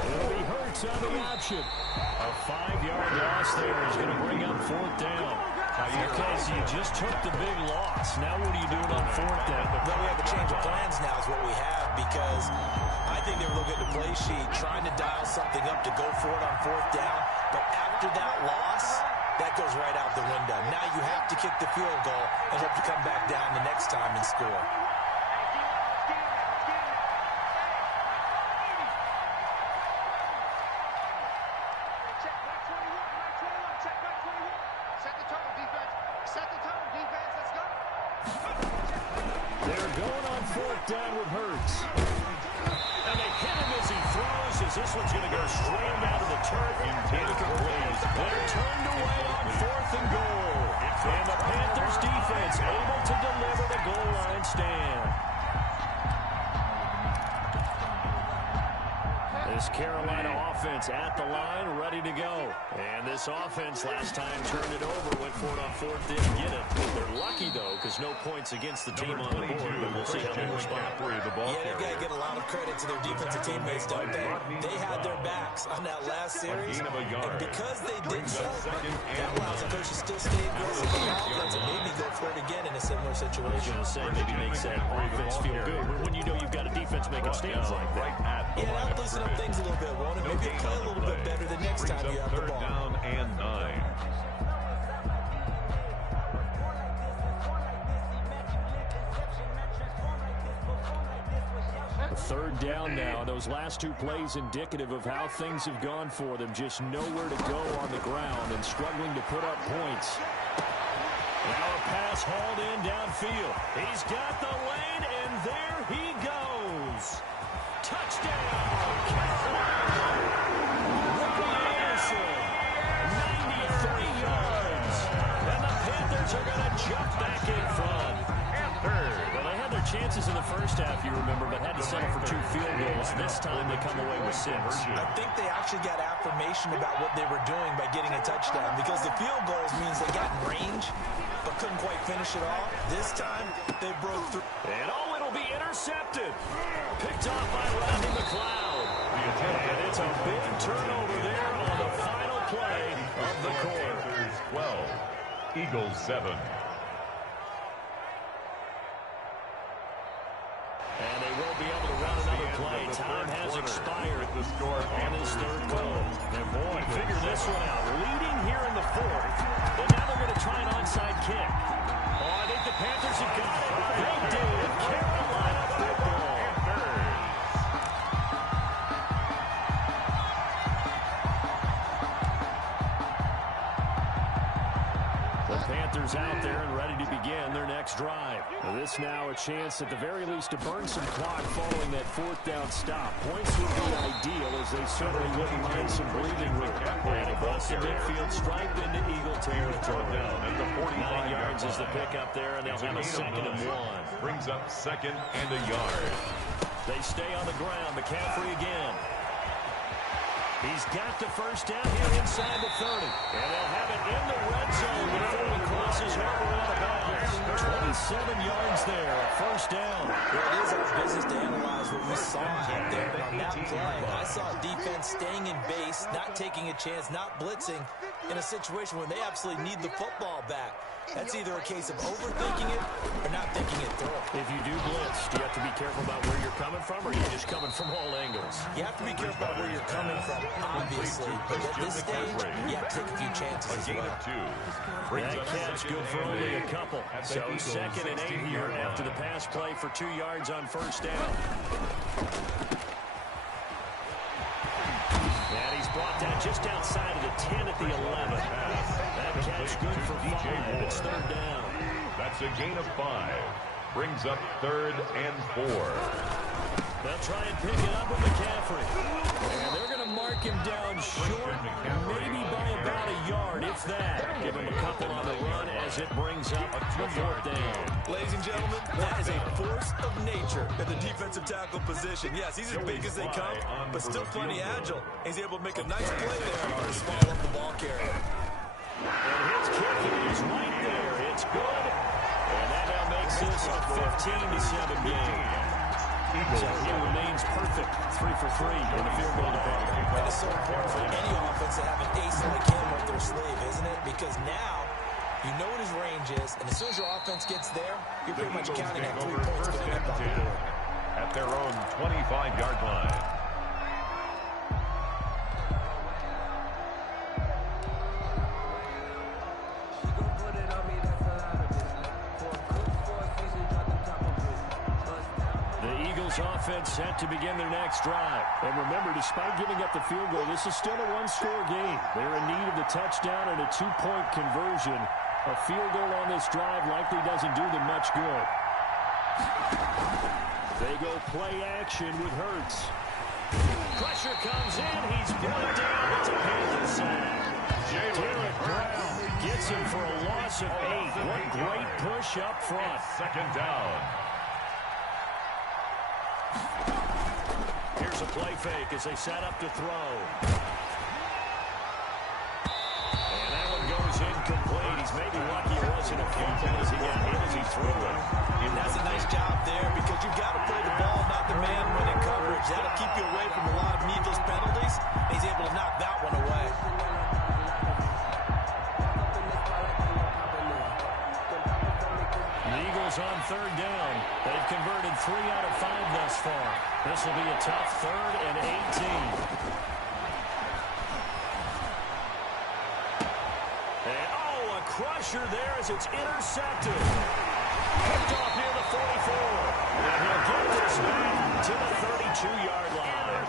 It'll be Hurts on the option. A 5-yard loss there is going to bring up fourth down. Okay, so you just took the big loss. Now what are you doing on fourth down? Well, we have a change of plans now is what we have, because I think they were looking at the play sheet, trying to dial something up to go for it on fourth down. But after that loss, that goes right out the window. Now you have to kick the field goal and hope to come back down the next time and score. They're going on fourth down with Hurts. And they hit him as he throws, as this one's going to go straight out of the turf. Incomplete. They're turned away on fourth and goal. And the Panthers defense able to deliver the goal line stand. This Carolina offense at the line, ready to go. And this offense last time turned it over, went for it on fourth, didn't get it. They're lucky, though, because no points against the team on the board, but we'll see how they respond. Yeah, they've got to get a lot of credit to their defensive teammates, don't they? They had their backs on that last series, and because they did so, that allows the coach to still stay aggressive on offense and maybe go for it again in a similar situation. I was going to say, maybe makes that offense feel good, but when you know you've got a defense making stands like that. Yeah, that'll loosen up things a little bit, won't it? Maybe play a little bit better the next time you have the ball. Down and 9. Third down now. Those last two plays indicative of how things have gone for them. Just nowhere to go on the ground and struggling to put up points. Now a pass hauled in downfield. He's got the lane, and there he goes. Touchdown, Carolina. Robbie Anderson, 93 yards. And the Panthers are going to jump back in front. Well, they had their chances in the first half, you remember, but had to settle for 2 field goals. This time they come away with 6. I think they actually got affirmation about what they were doing by getting a touchdown, because the field goals means they got in range but couldn't quite finish it off. This time they broke through. And it'll be intercepted. Picked off by Rodney McLeod. And it's a big turnover there on the final play of the quarter. 12, Eagles 7. And they will be able to run another play. Time has expired on this third goal. And boy, figure this one out. Leading here in the fourth, and now they're going to try an onside kick. Oh, I think the Panthers have got it. They did. Carolina football. The Panthers out there and ready to begin their next drive. This now a chance at the very least to burn some clock following that fourth down stop. Points would be ideal, as they certainly wouldn't mind some breathing room. And across the midfield, striped into Eagle territory. 9 yards is the pickup there, and they'll have a 2nd and 1. Brings up 2nd and a yard. They stay on the ground. McCaffrey again. He's got the first down here inside the 30. And they'll have it in the red zone before he crosses over out of bounds. 27 yards there, a first down. Well, it is our business to analyze what we saw out there. But on that play, I saw defense staying in base, not taking a chance, not blitzing in a situation where they absolutely need the football back. That's either a case of overthinking it or not thinking it through. If you do blitz, do you have to be careful about where you're coming from, or are you just coming from all angles? You have to be careful about where you're coming from, obviously. But at this stage, you have to take a few chances as well. That catch good for only a couple. So 2nd and 8 here after the pass play for 2 yards on first down. And he's brought that just outside of the 10 at the 11. That catch good for 5. It's third down. That's a gain of 5. Brings up 3rd and 4. They'll try and pick it up with McCaffrey. And they're going to mark him down short, maybe by about a yard, if that. Give him a couple on the run as it brings up a 4th down. Ladies and gentlemen, that is a force of nature at the defensive tackle position. Yes, he's as big as they come, but still plenty agile. He's able to make a nice play there to swallow up the ball carrier. And his kick is right there. It's good. And that now makes this a 15-7 game. So he remains perfect, 3 for 3 in the field goal department. And it's so important for any offense to have an ace like him up their sleeve, isn't it? Because now you know what his range is, and as soon as your offense gets there, you're pretty much counting on 3 points going up on the board. At their own 25-yard line. Offense set to begin their next drive. And remember, despite giving up the field goal, this is still a one-score game. They're in need of the touchdown and a 2-point conversion. A field goal on this drive likely doesn't do them much good. They go play action with Hurts. Pressure comes in. He's brought down. It's a Panther sack. Derek Brown gets him for a loss of 8. What great push up front. 2nd down. Here's a play fake as they set up to throw. And that one goes incomplete. He's maybe lucky it wasn't a fumble as he got hit as he threw it. And that's a nice job there because you've got to play the ball, not the man when in coverage. That'll keep you away from a lot of needless penalties. He's able to knock that one away. The Eagles on 3rd down. They've converted 3 out of 5 thus far. This will be a tough 3rd and 18. And, a crusher there as it's intercepted. Picked off near the 44. And he'll get this back to the 32-yard line.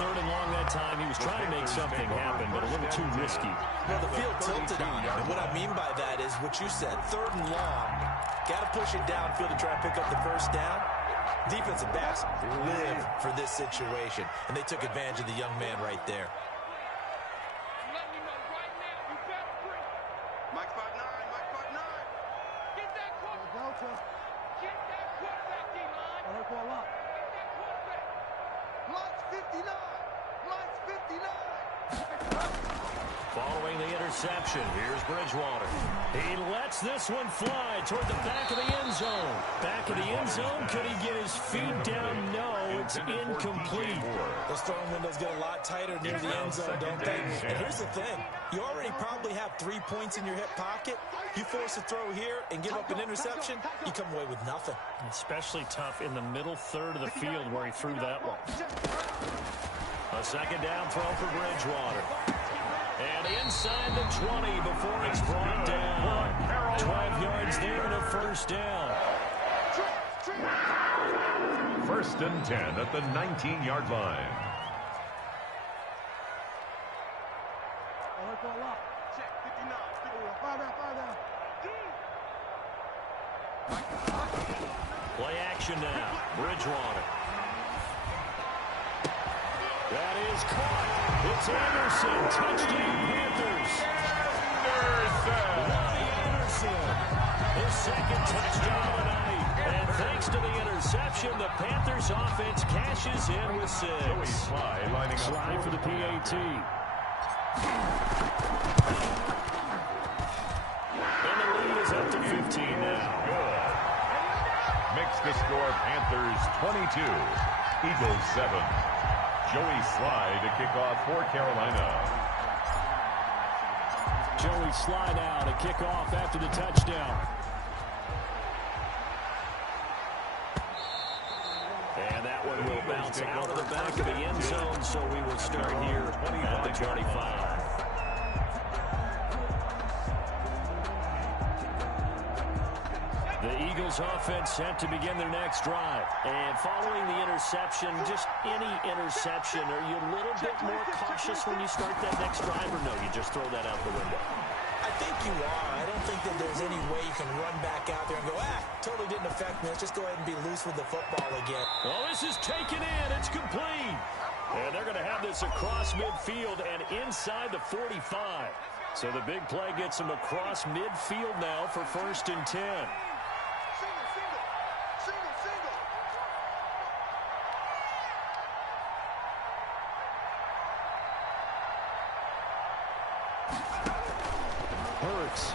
3rd and long that time. He was trying to make something happen, but a little too risky. Well, the field tilted on him. And what I mean by that is what you said. 3rd and long. Got to push it downfield to try and pick up the first down. Defensive backs live for this situation, and they took advantage of the young man right there. Let me know right now, you better bring. Mike 5'9", Mike 5'9". Get that quarterback. Get that quarterback, D-line. Get that quarterback. Mike's 59. Mike's 59. Following the interception, here's Bridgewater. He lets this one fly toward the back of the end zone. Back of the end zone, could he get his feet down? No, it's incomplete. Those throwing windows get a lot tighter near the end zone, don't they? And here's the thing. You already probably have 3 points in your hip pocket. You force a throw here and give up an interception, you come away with nothing. Especially tough in the middle 3rd of the field where he threw that one. A 2nd down throw for Bridgewater. And inside the 20 before it's brought down. 12 yards there and a 1st down. 1st and 10 at the 19-yard line. Check 59. 5 down. Play action now. Bridgewater. That is caught. It's Anderson. Touchdown, Panthers. Anderson. His 2nd touchdown of the night. And thanks to the interception, the Panthers offense cashes in with 6. Slide for the PAT. And the lead is up to 15 now. Makes the score Panthers 22, Eagles 7. Joey Slye to kick off for Carolina. Joey Slye now to kick off after the touchdown. And that one will bounce out of the back of the end zone, so we will start here at the 25. The Eagles offense set to begin their next drive. And following the interception, just any interception, are you a little bit more cautious when you start that next drive, or no, you just throw that out the window? I think you are. I don't think that there's any way you can run back out there and go, totally didn't affect me. Let's just go ahead and be loose with the football again. Well, this is taken in. It's complete. And they're going to have this across midfield and inside the 45. So the big play gets them across midfield now for 1st and 10. Hurts.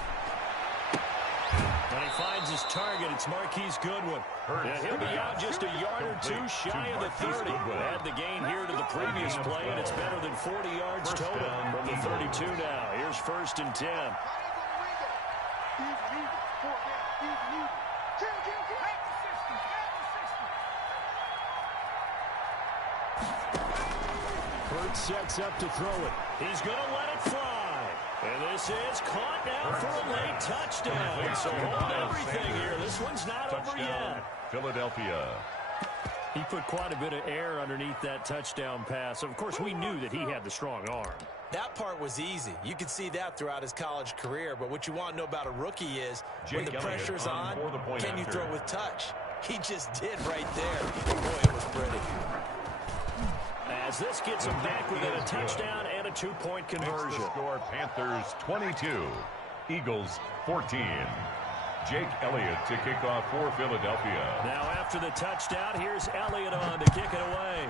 And he finds his target. It's Marquise Goodwin. And he'll be out just a yard or two shy of the 30. Add the gain here to the previous play, and it's better than 40 yards total from the 32 now. Here's 1st and 10. Hurts sets up to throw it. He's going to let it fly. And this is caught now for a late touchdown. So hold everything here. This one's not over yet. Philadelphia. He put quite a bit of air underneath that touchdown pass. Of course, we knew that he had the strong arm. That part was easy. You could see that throughout his college career. But what you want to know about a rookie is when the pressure's on, can you throw with touch? He just did right there. Boy, it was pretty. As this gets him back within a touchdown and a 2-point conversion. The score, Panthers 22, Eagles 14. Jake Elliott to kick off for Philadelphia. Now after the touchdown, here's Elliott on to kick it away.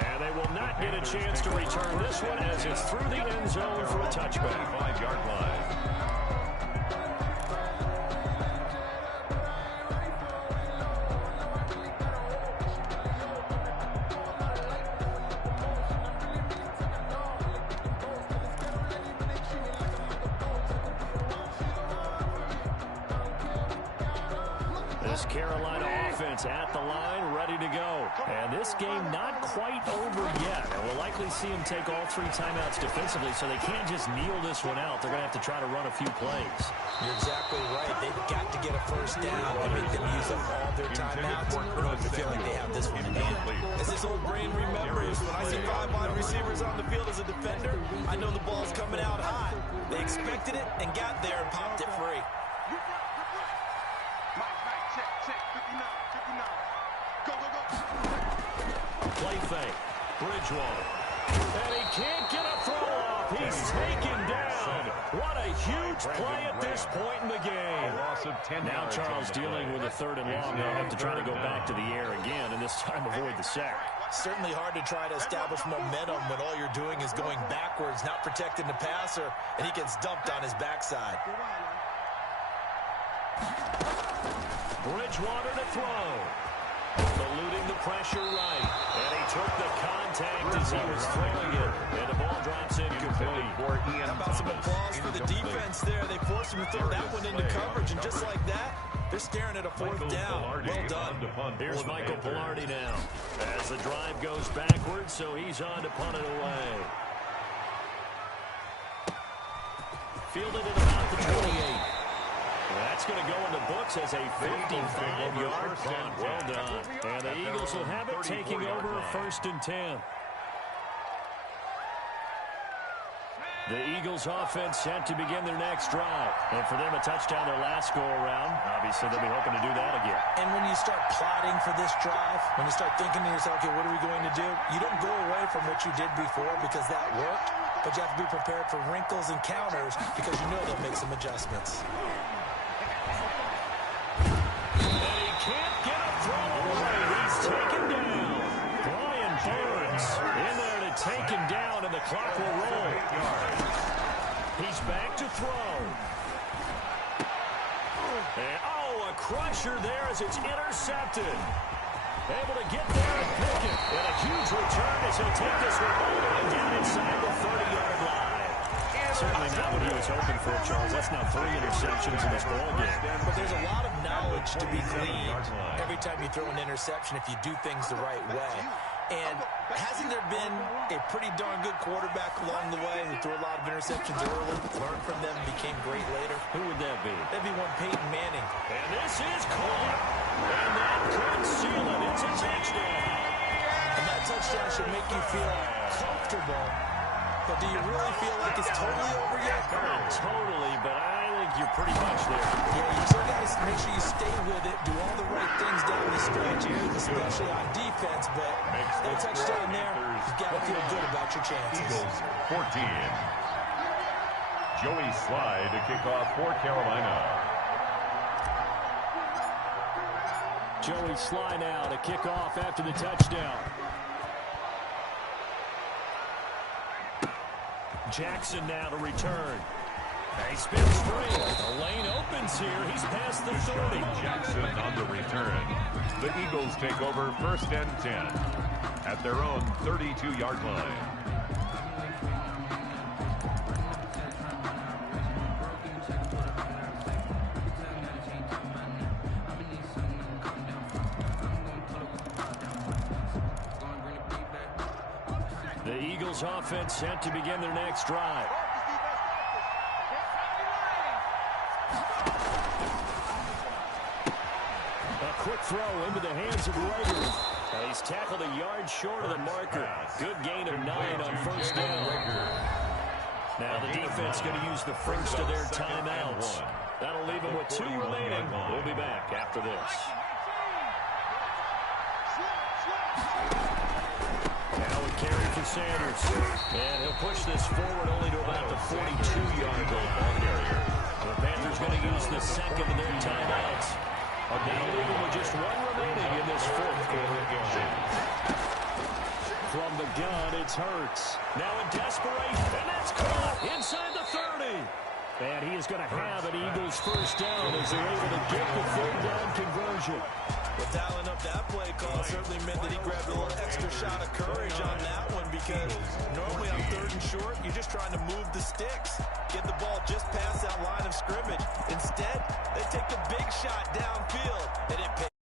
And they will not get a chance to return this one as it's through the end zone for a touchback. 5-yard line. Carolina offense at the line, ready to go. And this game not quite over yet. And we'll likely see them take all 3 timeouts defensively, so they can't just kneel this one out. They're going to have to try to run a few plays. You're exactly right. They've got to get a first down and make them use up all their timeouts. I feel like they have this one in hand. As this old brain remembers, when I see 5 wide receivers on the field as a defender, I know the ball's coming out hot. They expected it and got there and popped it free. Play fake. Bridgewater. And he can't get a throw off. He's taken down. What a huge play at this point in the game. Now Charles dealing with a 3rd and long. They'll have to try to go back to the air again, and this time avoid the sack. Certainly hard to try to establish momentum when all you're doing is going backwards, not protecting the passer, and he gets dumped on his backside. Bridgewater to throw. Eluding the pressure right. And he took the contact as he was throwing it. And the ball drops incomplete. How about some applause for the defense there? They forced him to throw that one into coverage, and just like that, they're staring at a 4th down. Well done. Here's Michael Pilardi now. As the drive goes backwards, so he's on to punt it away. Fielded at about the 28. That's going to go in the books as a 55-yard punt. Well done. And the Eagles will have it, taking over 1st and 10. The Eagles offense set to begin their next drive. And for them, a touchdown their last go-around. Obviously, they'll be hoping to do that again. And when you start plotting for this drive, when you start thinking to yourself, okay, what are we going to do? You don't go away from what you did before because that worked. But you have to be prepared for wrinkles and counters because you know they'll make some adjustments. Can't get a throw away. He's taken down. Brian Burns in there to take him down, and the clock will roll. He's back to throw. And, a crusher there as it's intercepted. Able to get there and pick it. And a huge return as he'll take this one all the way down inside the 30-yard line. Certainly not what he was hoping for, Charles. That's now 3 interceptions in this ballgame. But there's a lot of knowledge to be gleaned every time you throw an interception if you do things the right way. And Hasn't there been a pretty darn good quarterback along the way who threw a lot of interceptions early, learned from them, became great later? Who would that be? That'd be one Peyton Manning. And this is caught. And that could seal it. It's a touchdown. And that touchdown should make you feel comfortable. But do you really feel like it's totally over yet? Not totally, but I think you're pretty much there. Yeah, you still got to make sure you stay with it, do all the right things down the stretch, especially on defense. But that touchdown there, you've got to feel good about your chances. Eagles 14. Joey Slye to kick off for Carolina. Joey Slye now to kick off after the touchdown. Jackson now to return. He spins free. The lane opens here. He's past the 30. Jackson on the return. The Eagles take over 1st and 10 at their own 32-yard line. The Eagles offense set to begin their next drive. A quick throw into the hands of Rager. He's tackled a yard short of the marker. Good gain of 9 on 1st down. Now the defense going to use the first of their timeouts. That'll leave them with 2 remaining. We'll be back after this. Now a carry for Sanders. And he'll push this forward only to about the 42-yard line. The Panthers going to use the second of their timeouts. Now leaving with just 1 remaining in this 4th quarter game. From the gun, it's Hurts. Now in desperation, and that's caught inside the 30. And he is going to have an Eagles 1st down as they're able to get the 3rd down conversion. Well, dialing up that play call certainly meant that he grabbed a little extra shot of courage on that one, because normally on 3rd and short, you're just trying to move the sticks, get the ball just past that line of scrimmage. Instead, they take the big shot downfield, and it pays.